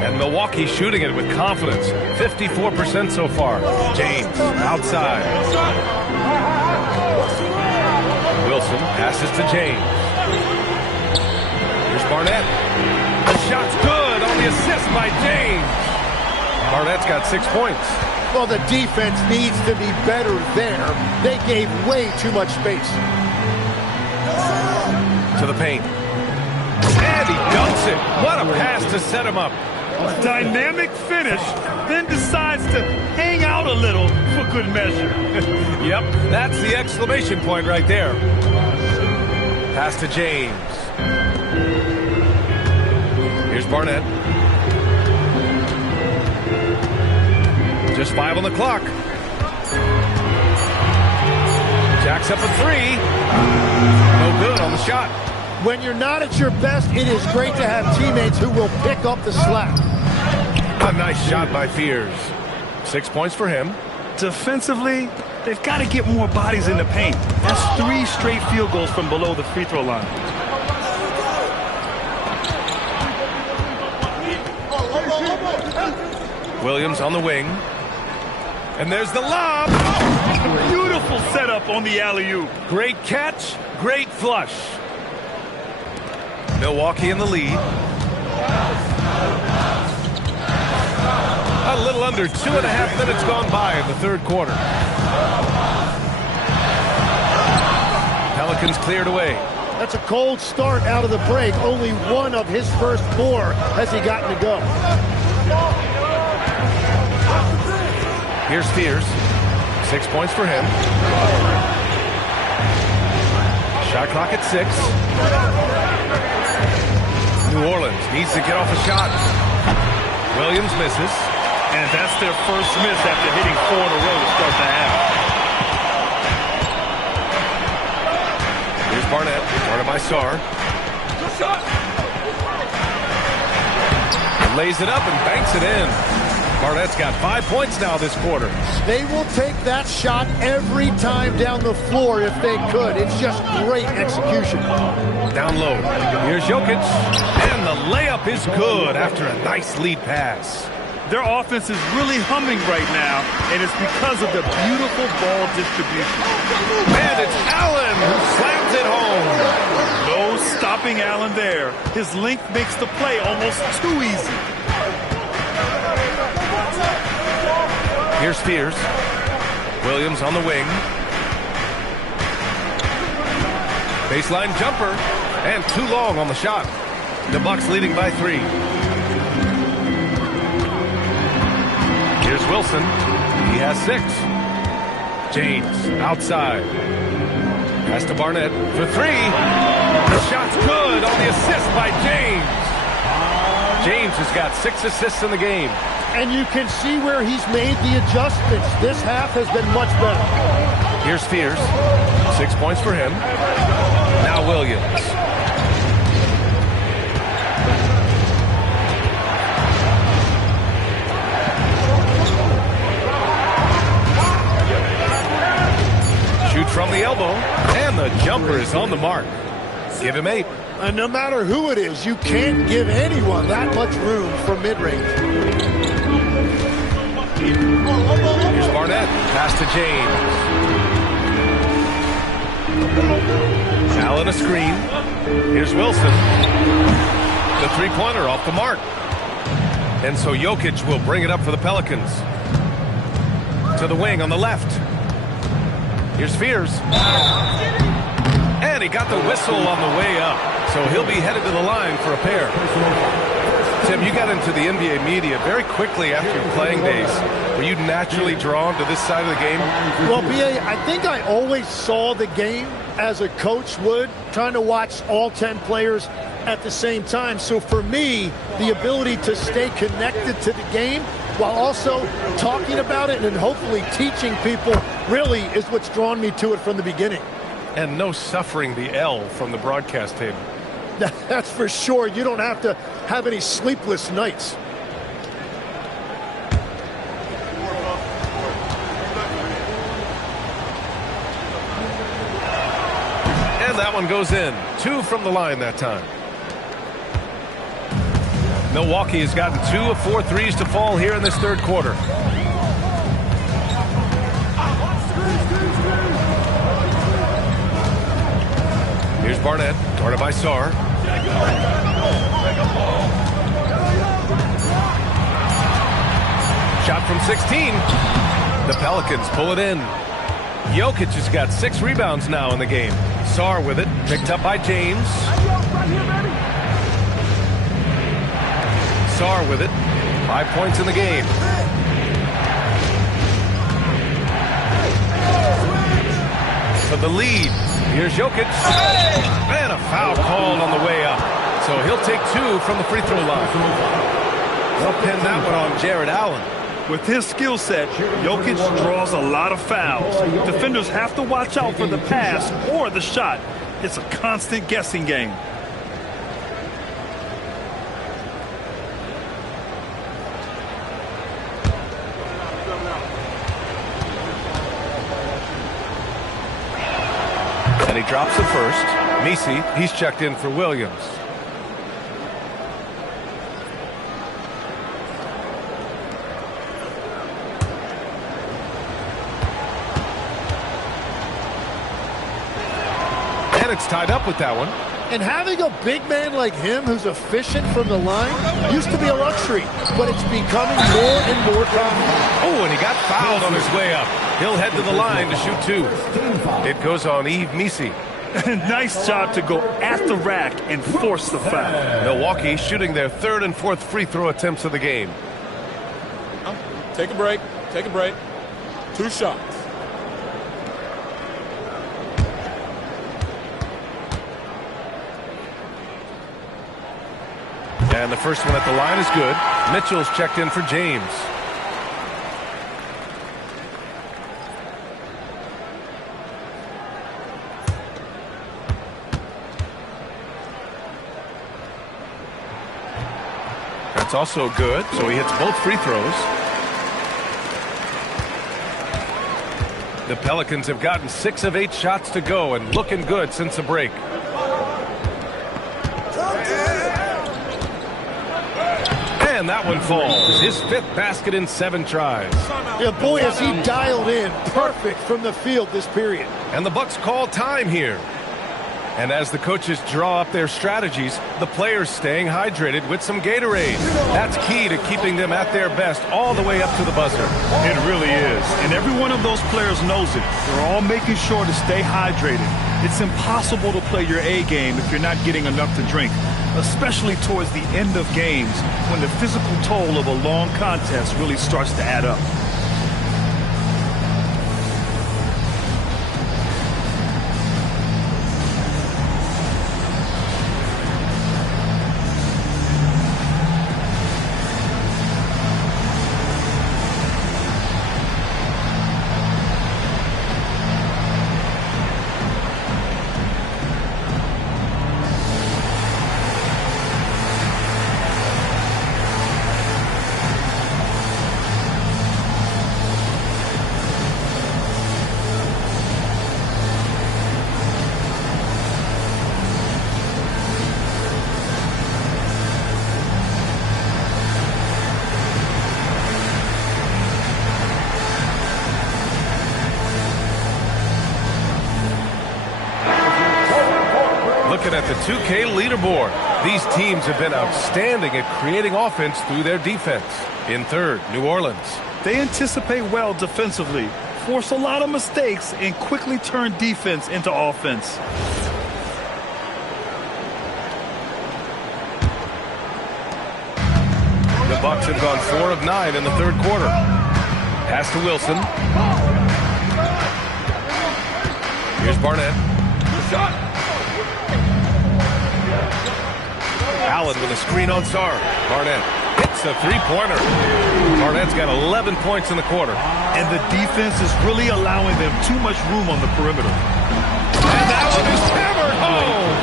And Milwaukee shooting it with confidence. 54% so far. James outside. Wilson passes to James. Here's Barnett. The shot's good on the assist by James. Barnett's got 6 points. Well, the defense needs to be better there. They gave way too much space. To the paint. And he dunks it. What a pass to set him up. A dynamic finish, then decides to hang out a little for good measure. Yep, that's the exclamation point right there. Pass to James. Here's Barnett. Just 5 on the clock. Jacks up a 3. No good on the shot. When you're not at your best, it is great to have teammates who will pick up the slack. A nice shot by Fears. 6 points for him. Defensively, they've got to get more bodies in the paint. That's 3 straight field goals from below the free throw line. Williams on the wing. And there's the lob. Beautiful setup on the alley-oop. Great catch, great flush. Milwaukee in the lead. A little under 2.5 minutes gone by in the third quarter. Pelicans cleared away. That's a cold start out of the break. Only one of his first 4 has he gotten to go. Here's Fears. 6 points for him. Shot clock at 6. New Orleans needs to get off a shot. Williams misses. And that's their first miss after hitting 4 in a row to start the half. Here's Barnett, guarded by Sarr. Lays it up and banks it in. Barnett's got 5 points now this quarter. They will take that shot every time down the floor if they could. It's just great execution. Down low. Here's Jokic. And the layup is good after a nice lead pass. Their offense is really humming right now, and it's because of the beautiful ball distribution. And it's Allen who slams it home. No stopping Allen there. His length makes the play almost too easy. Here's Spears. Williams on the wing. Baseline jumper. And too long on the shot. The Bucks leading by 3. Here's Wilson. He has 6. James outside. Pass to Barnett for 3. The shot's good on the assist by James. James has got 6 assists in the game. And you can see where he's made the adjustments. This half has been much better. Here's Spears. 6 points for him. Now Williams. Shoot from the elbow. And the jumper is on the mark. Give him 8. And no matter who it is, you can't give anyone that much room for mid-range. Here's Barnett. Pass to James. Allen a screen. Here's Wilson. The three-pointer off the mark. And so Jokic will bring it up for the Pelicans. To the wing on the left. Here's Spears. And he got the whistle on the way up. So he'll be headed to the line for a pair. Tim, you got into the NBA media very quickly after your playing days. Were you naturally drawn to this side of the game? Well, B.A., I think I always saw the game as a coach would, trying to watch all 10 players at the same time. So for me, the ability to stay connected to the game while also talking about it and hopefully teaching people really is what's drawn me to it from the beginning. And no suffering the L from the broadcast table. That's for sure. You don't have to have any sleepless nights. And that one goes in. 2 from the line that time. Milwaukee has gotten 2 of 4 threes to fall here in this third quarter. Here's Barnett, guarded by Sarr. Shot from 16. The Pelicans pull it in. Jokic has got 6 rebounds now in the game. Sarr with it, picked up by James. Sarr with it, 5 points in the game. For the lead, here's Jokic. And a foul called on the way up. So he'll take 2 from the free throw line. They'll pin that one on Jared Allen. With his skill set, Jokic draws a lot of fouls. Defenders have to watch out for the pass or the shot. It's a constant guessing game. And he drops the first. Misi, he's checked in for Williams. And it's tied up with that one. And having a big man like him who's efficient from the line used to be a luxury, but it's becoming more and more common. Oh, and he got fouled on his way up. He'll head to the line to shoot 2. It goes on Yves Misi. Nice job to go at the rack and force the foul. Milwaukee shooting their 3rd and 4th free throw attempts of the game. Take a break. Take a break. 2 shots. And the first one at the line is good. Mitchell's checked in for James. That's also good, so he hits both free throws. The Pelicans have gotten 6 of 8 shots to go and looking good since the break. And that one falls. His 5th basket in 7 tries. Yeah, boy, has he dialed in perfect from the field this period. And the Bucks call time here. And as the coaches draw up their strategies, the players staying hydrated with some Gatorade. That's key to keeping them at their best all the way up to the buzzer. It really is. And every one of those players knows it. They're all making sure to stay hydrated. It's impossible to play your A game if you're not getting enough to drink, especially towards the end of games when the physical toll of a long contest really starts to add up. Looking at the 2K leaderboard, these teams have been outstanding at creating offense through their defense. In third, New Orleans. They anticipate well defensively, force a lot of mistakes, and quickly turn defense into offense. The Bucks have gone 4 of 9 in the third quarter. Pass to Wilson. Here's Barnett. Allen with a screen on Sarr. Barnett hits a three-pointer. Barnett's got 11 points in the quarter. And the defense is really allowing them too much room on the perimeter. And that one is hammered home.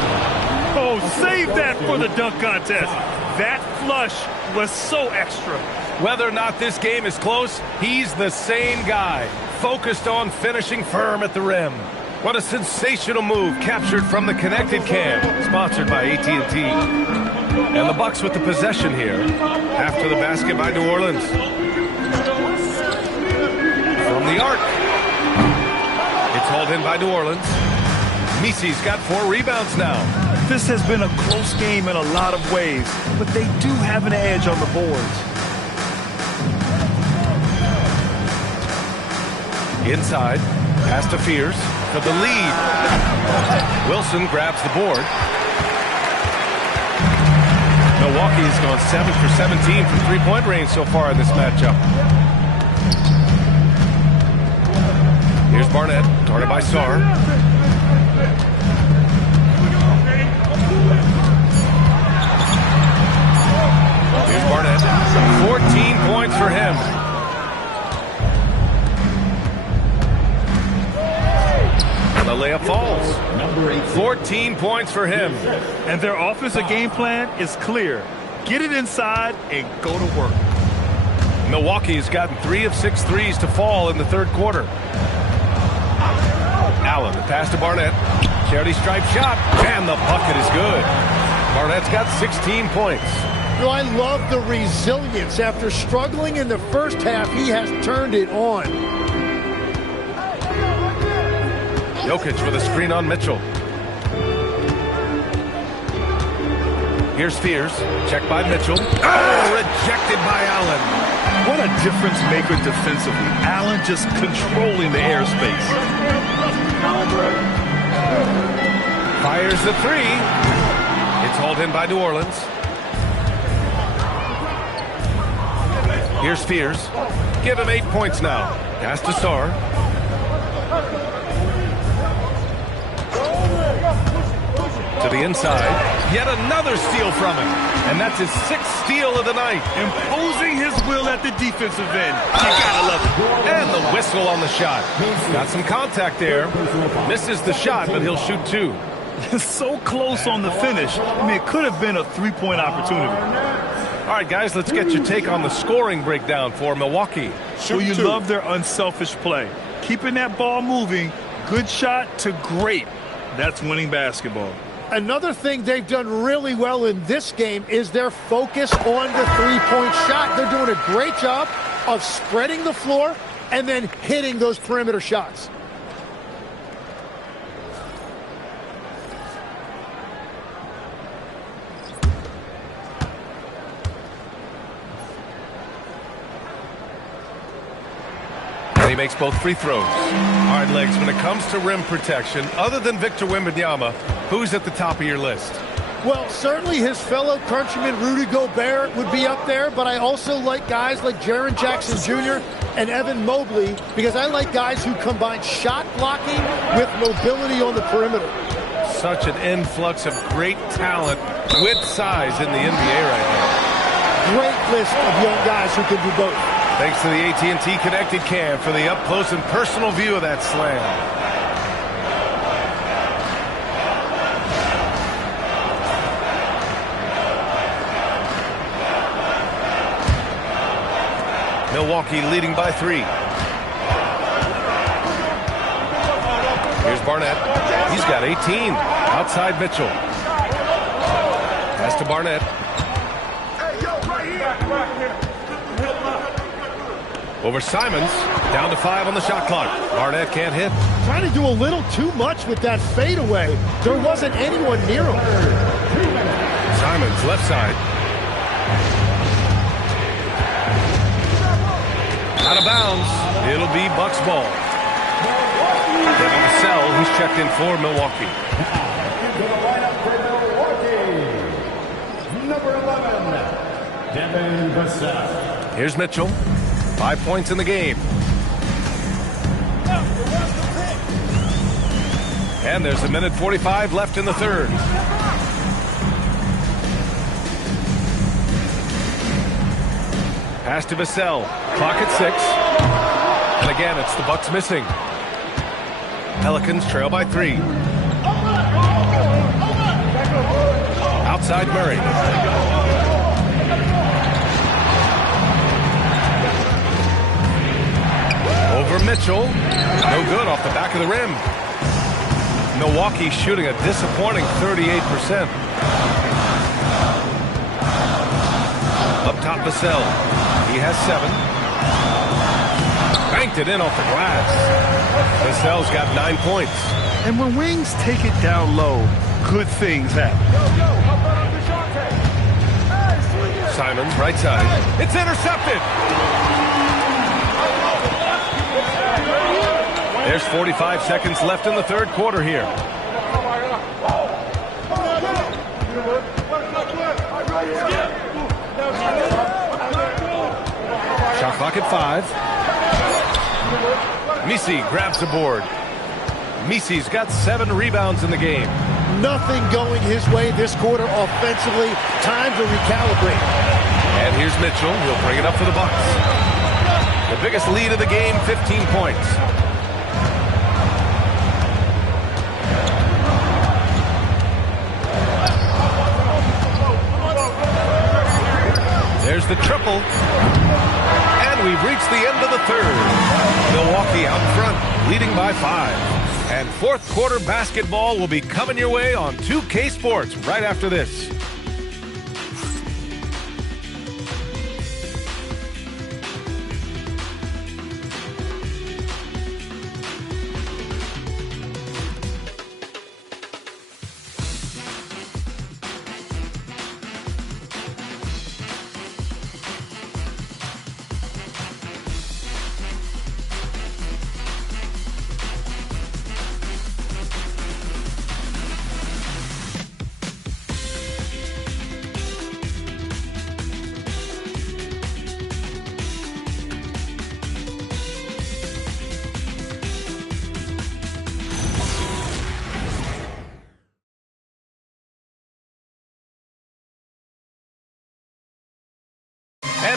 Oh, save that for the dunk contest. That flush was so extra. Whether or not this game is close, he's the same guy, focused on finishing firm at the rim. What a sensational move captured from the connected cam, sponsored by AT&T. And the Bucks with the possession here after the basket by New Orleans. From the arc. It's hauled in by New Orleans. Misi's got 4 rebounds now. This has been a close game in a lot of ways, but they do have an edge on the boards. Inside, pass to Fears for the lead. Wilson grabs the board. Milwaukee has gone 7 for 17 from three-point range so far in this matchup. Here's Barnett, guarded by Sarr. Here's Barnett, 14 points for him. The layup falls. 14 points for him. And their offensive game plan is clear. Get it inside and go to work. Milwaukee has gotten 3 of 6 threes to fall in the third quarter. Allen, the pass to Barnett. Charity stripe shot, and the bucket is good. Barnett's got 16 points. You know, I love the resilience. After struggling in the first half, he has turned it on. Jokic with a screen on Mitchell. Here's Fears. Checked by Mitchell. Oh, rejected by Allen. What a difference maker defensively. Allen just controlling the airspace. Fires the 3. It's hauled in by New Orleans. Here's Fears. Give him 8 points now. Pass to Sarr. To the inside. Yet another steal from him. And that's his 6th steal of the night. Imposing his will at the defensive end. You gotta love it. And the whistle on the shot. Got some contact there. Misses the shot, but he'll shoot 2. So close on the finish. I mean, it could have been a 3-point opportunity. All right, guys, let's get your take on the scoring breakdown for Milwaukee. Well, you love their unselfish play. Keeping that ball moving, good shot to great. That's winning basketball. Another thing they've done really well in this game is their focus on the three-point shot. They're doing a great job of spreading the floor and then hitting those perimeter shots. And he makes both free throws. All right, Legs, when it comes to rim protection, other than Victor Wembanyama, who's at the top of your list? Well, certainly his fellow countryman Rudy Gobert would be up there, but I also like guys like Jaren Jackson Jr. and Evan Mobley because I like guys who combine shot blocking with mobility on the perimeter. Such an influx of great talent with size in the NBA right now. Great list of young guys who can do both. Thanks to the AT&T Connected Cam for the up-close and personal view of that slam. Milwaukee leading by 3. Here's Barnett. He's got 18. Outside Mitchell. Pass to Barnett. Over Simons, down to 5 on the shot clock. Barnett can't hit. Trying to do a little too much with that fadeaway. There wasn't anyone near him. Simons, left side. Out of bounds. It'll be Bucks ball. Devin Vassell, who's checked in for Milwaukee. Number 11, Devin Vassell. Here's Mitchell. 5 points in the game. And there's 1:45 left in the third. Pass to Vassell. Clock at 6. And again, it's the Bucks missing. Pelicans trail by 3. Outside Murray. Over Mitchell. No good off the back of the rim. Milwaukee shooting a disappointing 38%. Up top, Vassell. He has 7. Banked it in off the glass. Vassell's got 9 points. And when wings take it down low, good things happen. Simons, right side. It's intercepted. There's 45 seconds left in the third quarter here. Shot clock at 5. Misi grabs the board. Misi's got 7 rebounds in the game. Nothing going his way this quarter offensively. Time to recalibrate. And here's Mitchell. He'll bring it up for the Bucks. The biggest lead of the game, 15 points. There's the triple. And we've reached the end of the third. Milwaukee out in front, leading by 5. And fourth quarter basketball will be coming your way on 2K Sports right after this.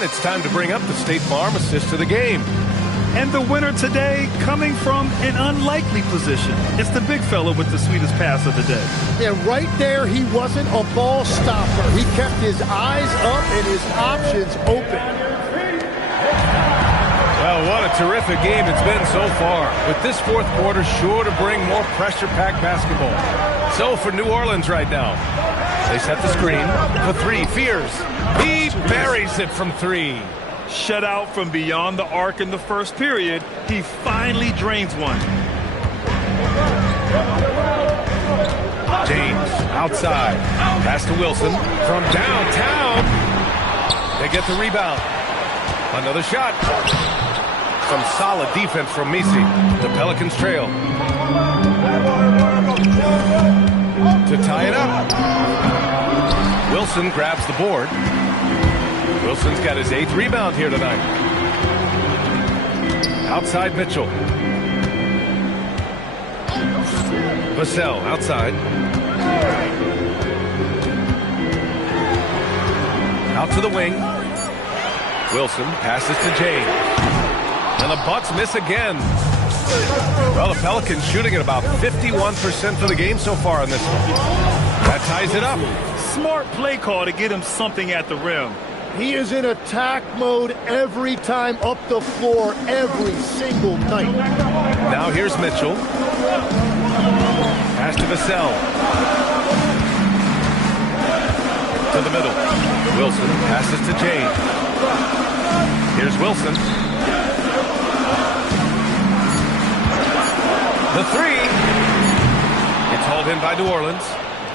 And it's time to bring up the State Farm assist of the game. And the winner today coming from an unlikely position. It's the big fella with the sweetest pass of the day. Yeah, right there, he wasn't a ball stopper. He kept his eyes up and his options open. Well, what a terrific game it's been so far. With this fourth quarter sure to bring more pressure-packed basketball. So for New Orleans right now, they set the screen for three. Fears. He buries it from three. Shut out from beyond the arc in the first period. He finally drains one. James outside. Pass to Wilson from downtown. They get the rebound. Another shot. Some solid defense from Misi. The Pelicans trail. To tie it up. Wilson grabs the board. Wilson's got his 8th rebound here tonight. Outside Mitchell. Vassell outside. Out to the wing. Wilson passes to James. And the Bucks miss again. Well, the Pelicans shooting at about 51% for the game so far in this one. That ties it up. Smart play call to get him something at the rim. He is in attack mode every time up the floor, every single night. Now here's Mitchell. Pass to Vassell. To the middle. Wilson passes to James. Here's Wilson. The three. It's hauled in by New Orleans.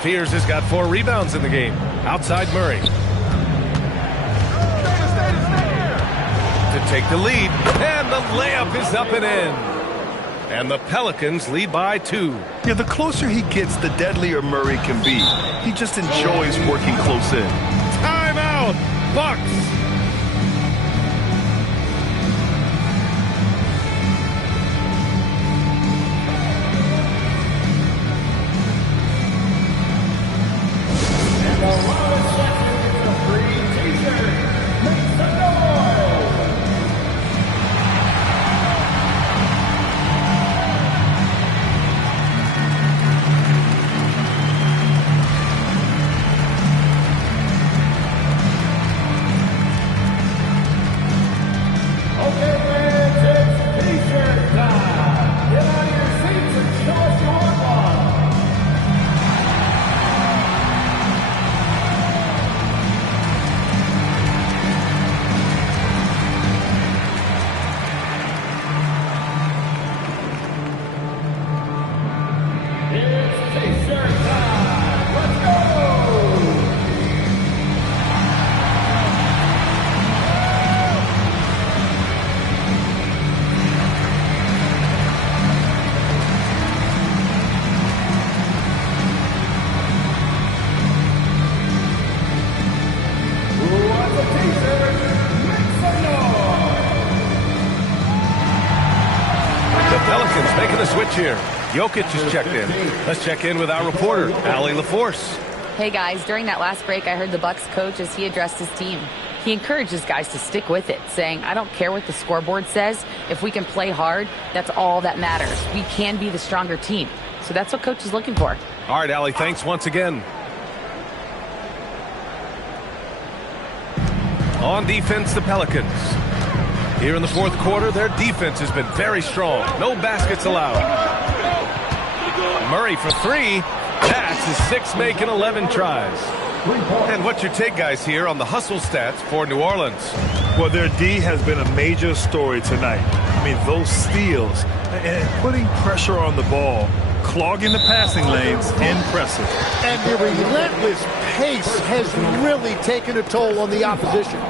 Fears has got 4 rebounds in the game. Outside Murray. To take the lead. And the layup is up and in. And the Pelicans lead by 2. Yeah, the closer he gets, the deadlier Murray can be. He just enjoys working close in. Timeout, Bucks. Making a switch here. Jokic is checked in. Let's check in with our reporter, Allie LaForce. Hey guys, during that last break, I heard the Bucks coach as he addressed his team. He encouraged his guys to stick with it, saying, I don't care what the scoreboard says. If we can play hard, that's all that matters. We can be the stronger team. So that's what coach is looking for. All right, Allie, thanks once again. On defense, the Pelicans. Here in the fourth quarter, their defense has been very strong. No baskets allowed. Murray for 3. That's his 6th make in 11 tries. And what's your take, guys, here on the hustle stats for New Orleans? Well, their D has been a major story tonight. I mean, those steals and putting pressure on the ball, clogging the passing lanes, impressive. And the relentless pace has really taken a toll on the opposition.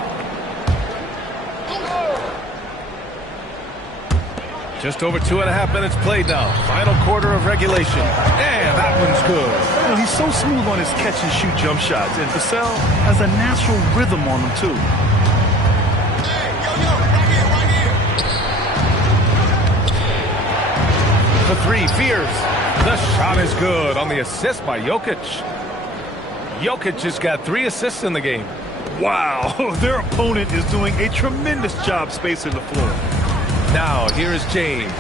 Just over 2.5 minutes played now. Final quarter of regulation. And that one's good. Well, he's so smooth on his catch-and-shoot jump shots. And Vassell has a natural rhythm on him, too. For 3, Fears. The shot is good on the assist by Jokic. Jokic has got 3 assists in the game. Wow, their opponent is doing a tremendous job spacing the floor. Now, here is James.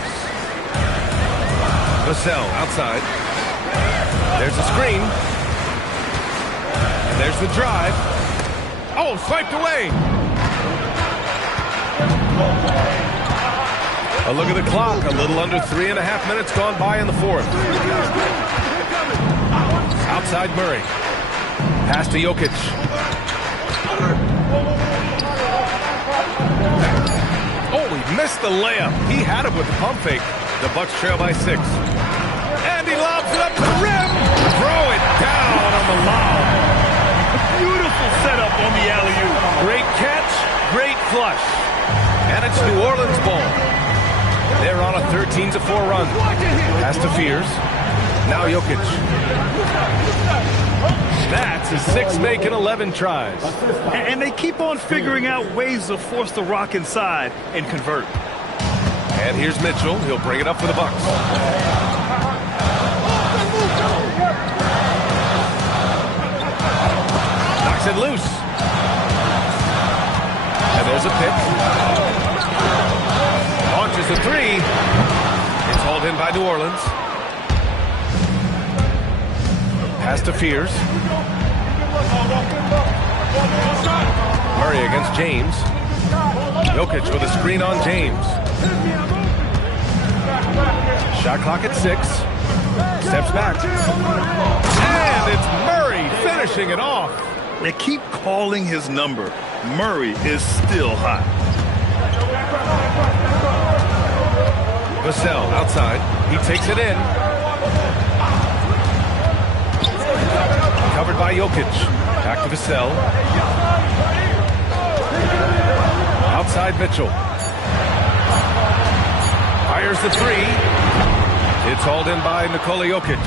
Vassell outside. There's the screen. And there's the drive. Oh, swiped away. A look at the clock. A little under 3.5 minutes gone by in the fourth. Outside Murray. Pass to Jokic. Oh, he missed the layup. He had it with the pump fake. The Bucks trail by 6. And he lobs it up to the rim. Throw it down on the lob. Beautiful setup on the alley-oop. Great catch, great flush. And it's New Orleans ball. They're on a 13-4 run. Pass to Fears. Now Jokic. That's his 6th make in 11 tries. And they keep on figuring out ways to force the rock inside and convert. And here's Mitchell. He'll bring it up for the Bucks. Knocks it loose. And there's a pick. Launches the 3. It's hauled in by New Orleans. Pass to Fears. Murray against James. Jokic with a screen on James. Shot clock at 6. Steps back. And it's Murray finishing it off. They keep calling his number. Murray is still hot. Vassell outside. He takes it in. Covered by Jokic. Back to Vassell. Outside Mitchell. Fires the 3. It's hauled in by Nikola Jokic.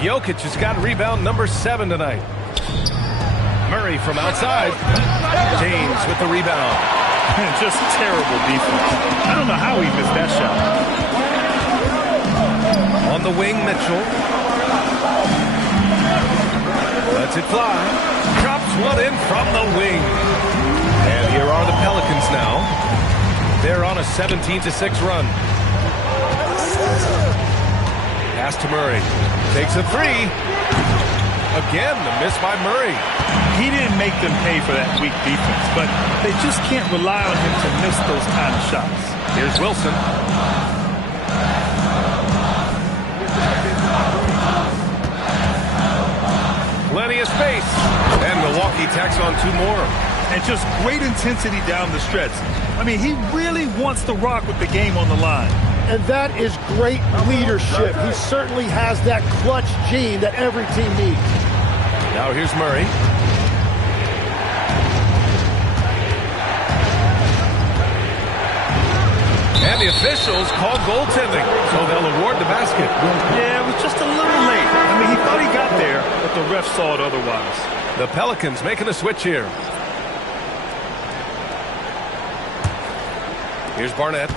Jokic has got rebound number 7 tonight. Murray from outside. James with the rebound. Just terrible defense. I don't know how he missed that shot. On the wing, Mitchell. Lets it fly. Drops one in from the wing. And here are the Pelicans now. They're on a 17-6 run. Pass to Murray. Takes a 3. Again, the miss by Murray. He didn't make them pay for that weak defense, but they just can't rely on him to miss those kind of shots. Here's Wilson. Plenty of space. And Milwaukee tacks on 2 more. And just great intensity down the stretch. I mean, he really wants to rock with the game on the line. And that is great leadership. He certainly has that clutch gene that every team needs. Now here's Murray. And the officials called goaltending, so they'll award the basket. Yeah, it was just a little late. I mean, he thought he got there, but the ref saw it otherwise. The Pelicans making a switch here. Here's Barnett.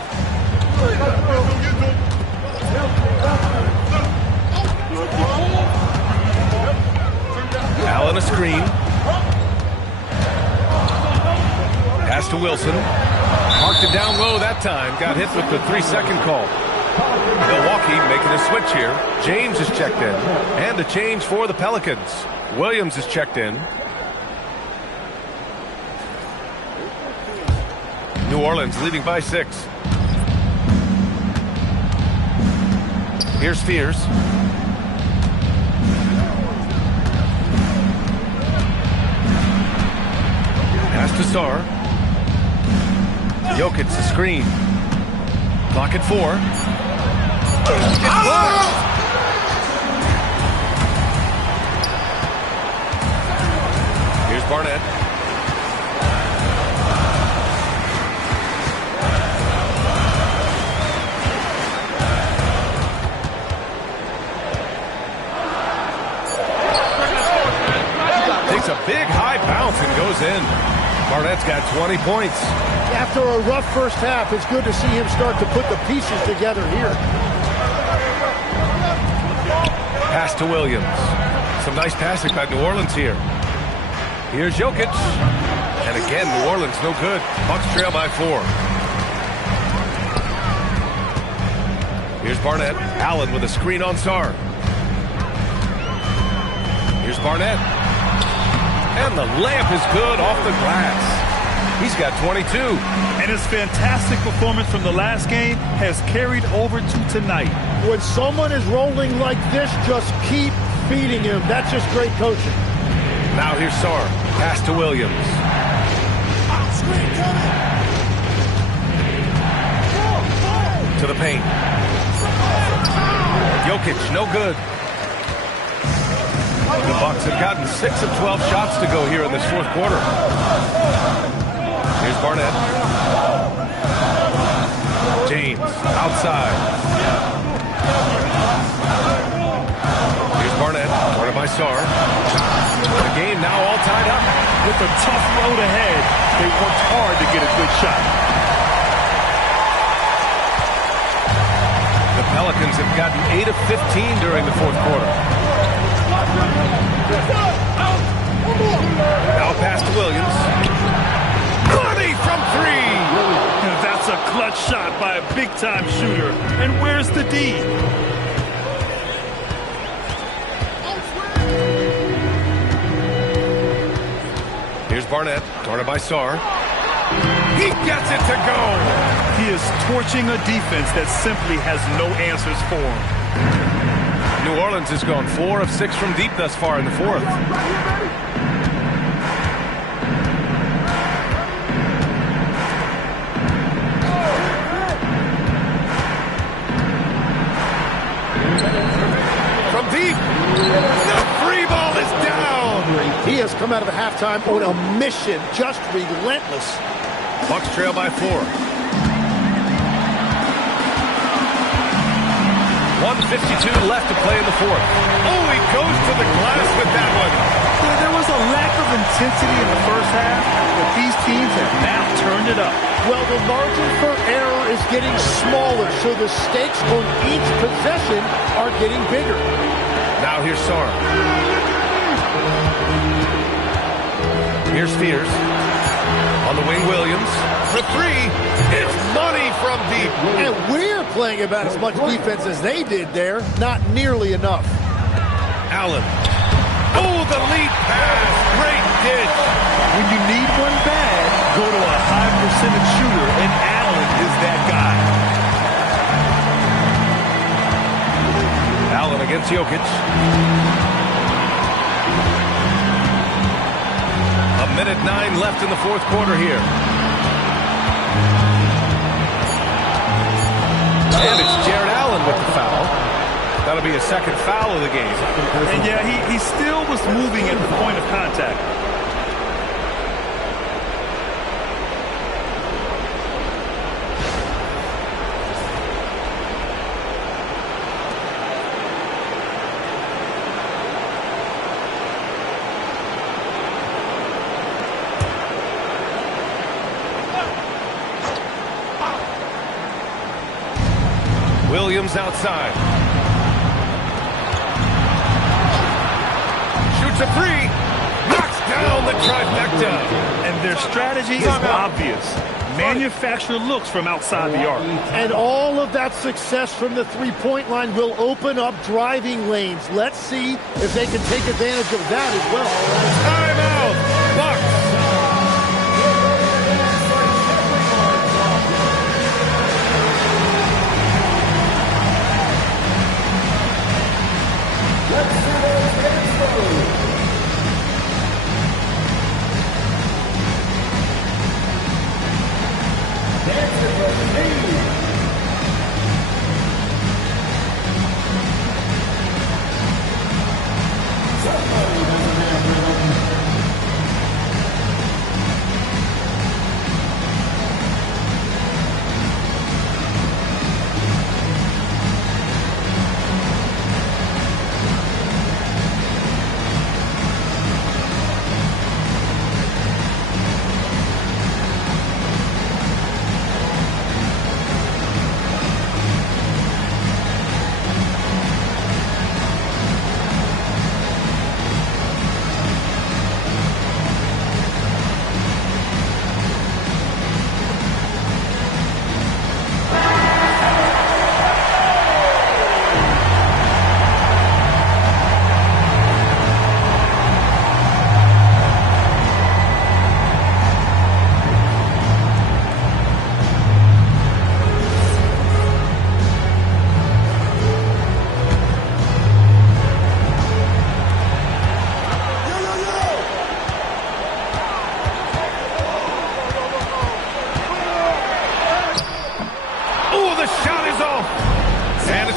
Allen a screen. Pass to Wilson. Marked it down low that time. Got hit with the 3-second call. Milwaukee making a switch here. James is checked in. And a change for the Pelicans. Williams is checked in. New Orleans leading by 6. Here's Fears. Pass to Star. Jokic the screen. Clock at 4. It's blocked. Here's Barnett. Takes a big high bounce and goes in. Barnett's got 20 points. After a rough first half, it's good to see him start to put the pieces together here. Pass to Williams. Some nice passing by New Orleans here. Here's Jokic. And again, New Orleans no good. Bucks trail by 4. Here's Barnett. Allen with a screen on Sarr. Here's Barnett. And the layup is good off the glass. He's got 22. And his fantastic performance from the last game has carried over to tonight. When someone is rolling like this, just keep feeding him. That's just great coaching. Now here's Sarr. Pass to Williams. To the paint. Jokic, no good. The Bucks have gotten 6 of 12 shots to go here in this fourth quarter. Here's Barnett. James, outside. Here's Barnett, guarded by Sarr. The game now all tied up. With a tough road ahead, they worked hard to get a good shot. The Pelicans have gotten 8 of 15 during the fourth quarter. Now pass to Williams. Money from 3! And that's a clutch shot by a big-time shooter. And where's the D? Here's Barnett, guarded by Sarr. He gets it to go! He is torching a defense that simply has no answers for him. New Orleans has gone 4 of 6 from deep thus far in the fourth. From deep, the free ball is down! He has come out of the halftime on a mission, just relentless. Bucks trail by 4. 1:52 left to play in the fourth. Oh, he goes to the glass with that one. Yeah, there was a lack of intensity in the first half, but these teams have now turned it up. Well, the margin for error is getting smaller, so the stakes on each possession are getting bigger. Now here's Sarr. Here's Spears. On the wing, Williams. For 3. It's money from deep. And we're playing about as much defense as they did there. Not nearly enough. Allen. Oh, the lead pass. Great ditch. When you need one bad, go to a high percentage shooter, and Allen is that guy. Allen against Jokic. A minute 9 left in the fourth quarter here. And it's Jared Allen with the foul. That'll be a second foul of the game. And yeah, he still was moving at the point of contact. Williams outside. Shoots a 3. Knocks down the trifecta. And their strategy is obvious. Manufacture looks from outside the arc. And all of that success from the three-point line will open up driving lanes. Let's see if they can take advantage of that as well. Timeout. Bucks. Somebody doesn't have rhythm.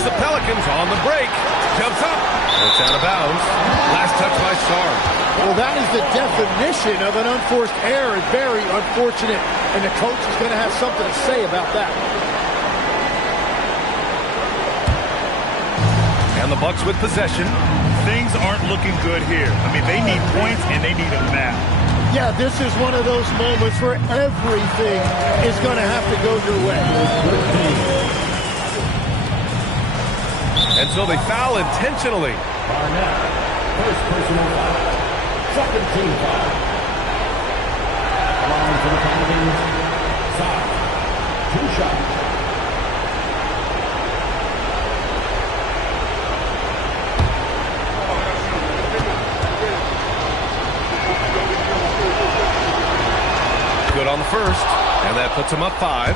the Pelicans on the break. Jumps up. It's out of bounds. Last touch by Sarr. Well, that is the definition of an unforced error. Very unfortunate. And the coach is going to have something to say about that. And the Bucks with possession. Things aren't looking good here. I mean, they need points, and they need them now. Yeah, this is one of those moments where everything is going to have to go your way. And so they foul intentionally. Barnett, first personal foul. Second team foul. Line for the Pelicans. Side. 2 shots. Good on the first, and that puts him up 5.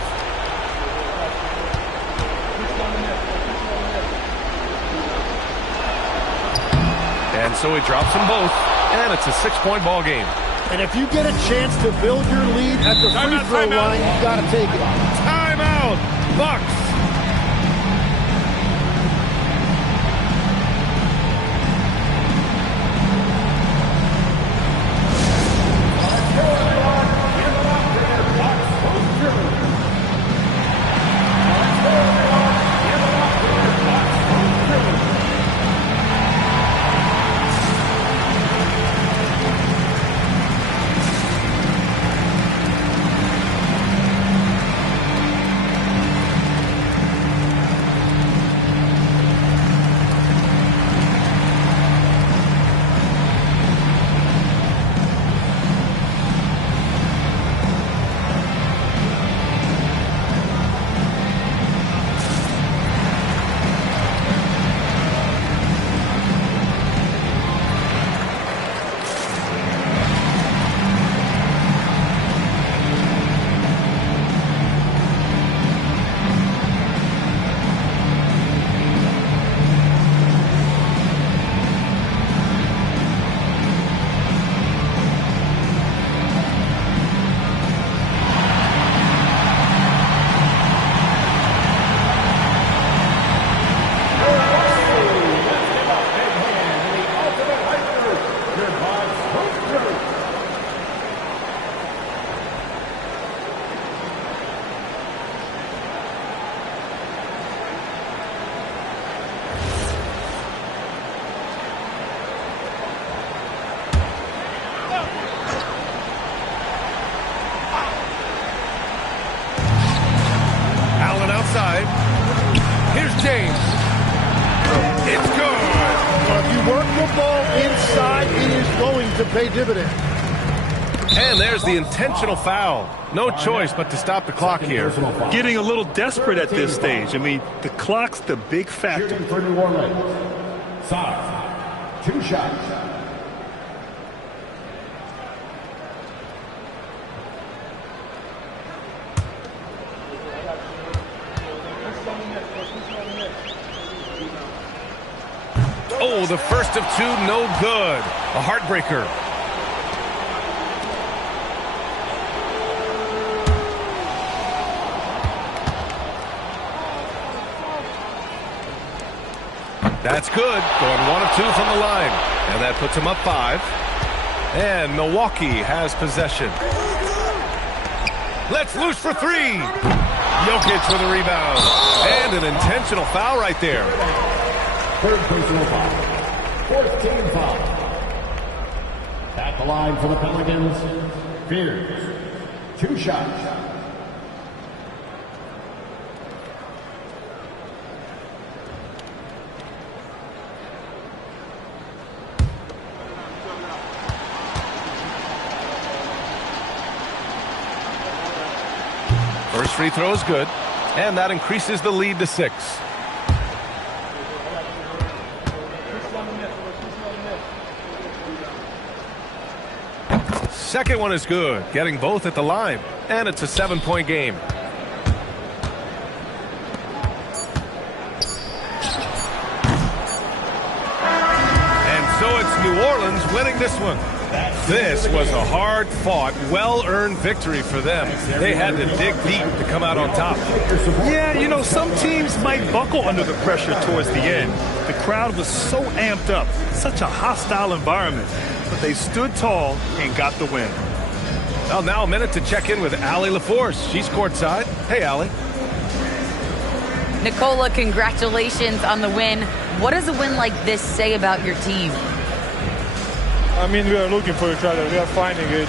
And so he drops them both, and it's a 6-point ball game. And if you get a chance to build your lead at the free throw line, you've got to take it. Timeout, Bucks. Here's James. It's good. Well, if you work the ball inside, it is going to pay dividends. And there's the intentional foul. No choice but to stop the clock here. Getting a little desperate at this stage. I mean, the clock's the big factor. Shooting for New Orleans. Side. 2 shots. Oh, the first of 2, no good. A heartbreaker. That's good. Going 1 of 2 from the line. And that puts him up 5. And Milwaukee has possession. Let's loose for 3. Jokic with a rebound. And an intentional foul right there. Third personal foul. 4th team foul. At the line for the Pelicans, Fears. 2 shots. First free throw is good, and that increases the lead to 6. Second one is good, getting both at the line, and it's a 7-point game. And so it's New Orleans winning this one. This was a hard-fought, well-earned victory for them. They had to dig deep to come out on top. Yeah, you know, some teams might buckle under the pressure towards the end. The crowd was so amped up, such a hostile environment. But they stood tall and got the win. Well, now a minute to check in with Allie LaForce. She's courtside. Hey, Allie. Nicola, congratulations on the win. What does a win like this say about your team? I mean, we are looking for each other. We are finding it.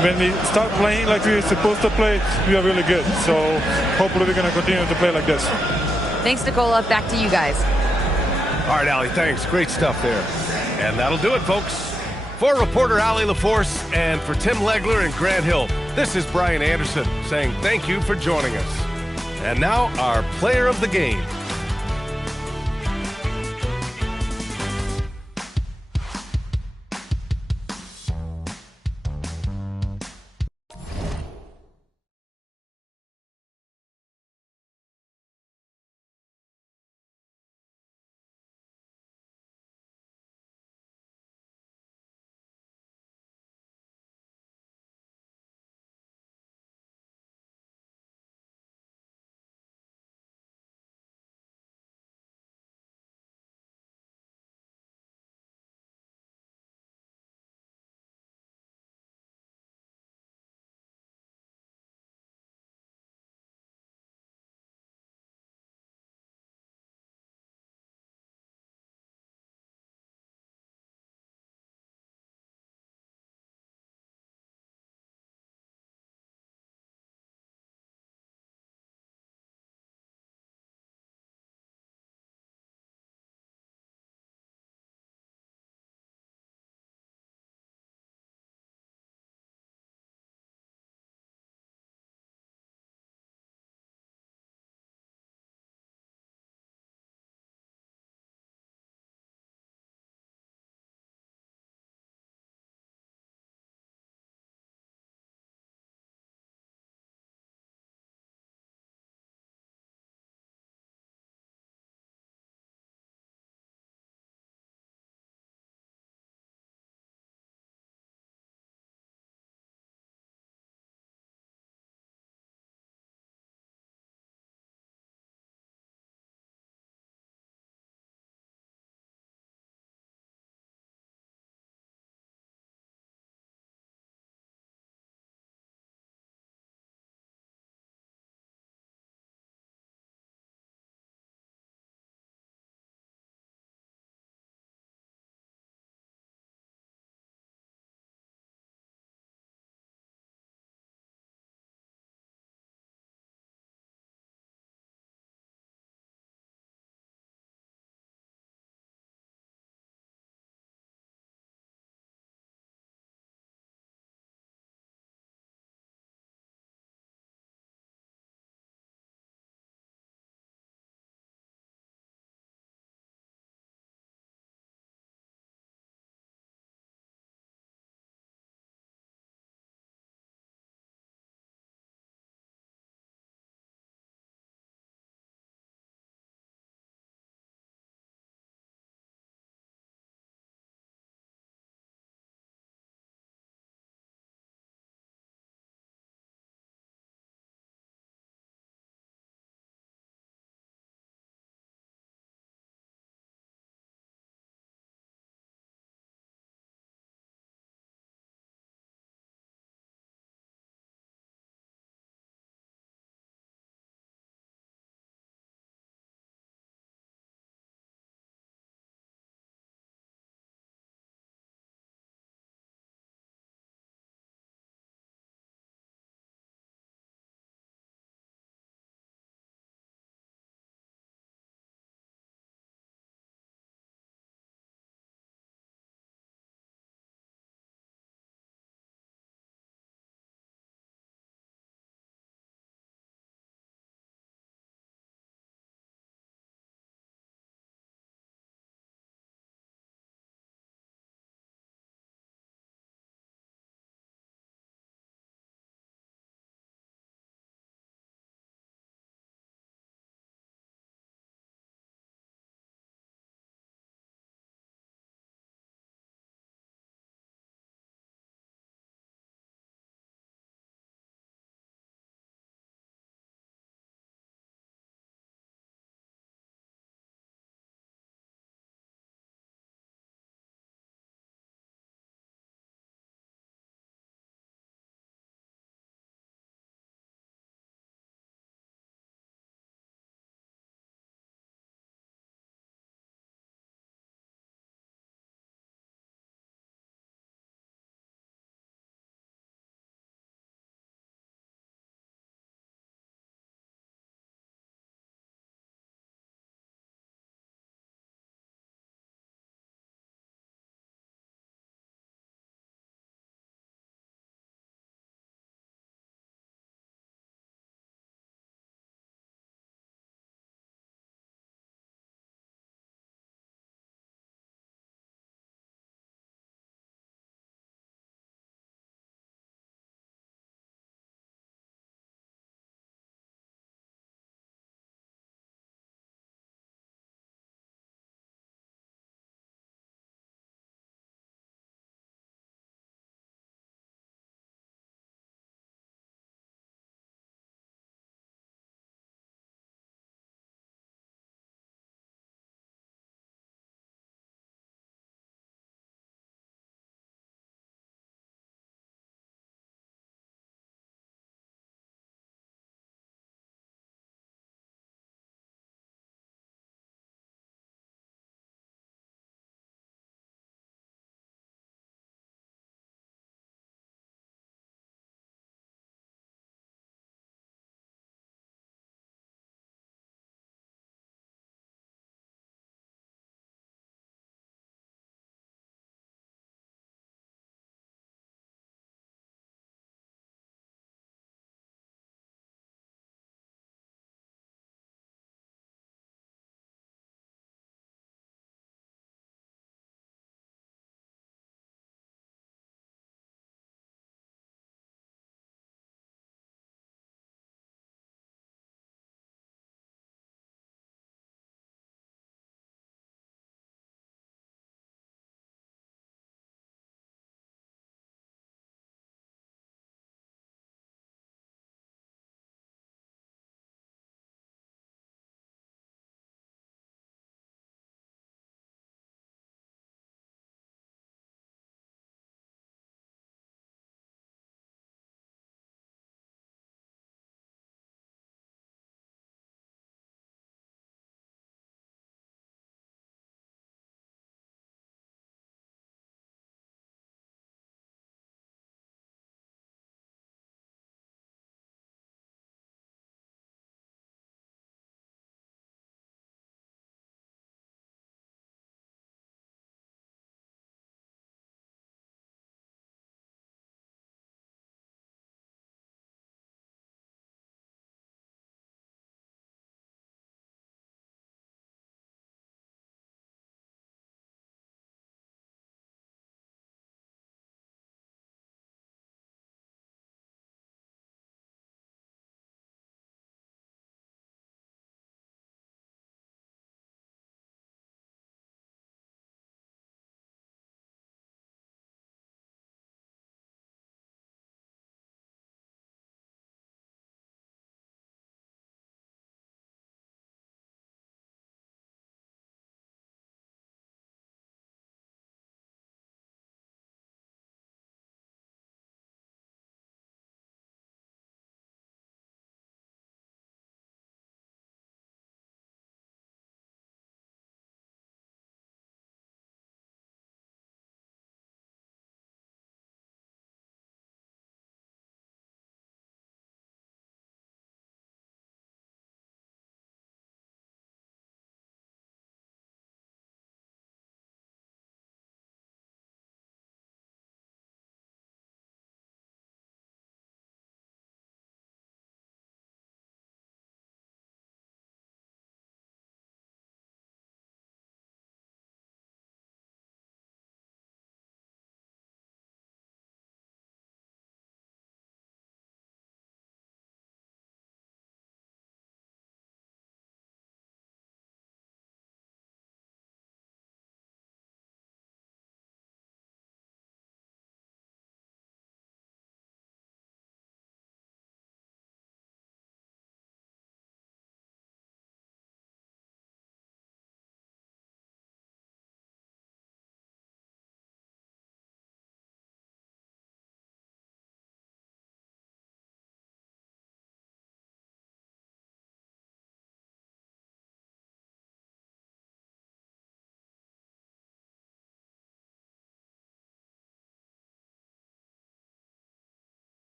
When we start playing like we're supposed to play, we are really good. So hopefully we're going to continue to play like this. Thanks, Nicola. Back to you guys. All right, Allie, thanks. Great stuff there. And that'll do it, folks. For reporter Allie LaForce and for Tim Legler and Grant Hill, this is Brian Anderson saying thank you for joining us. And now our player of the game.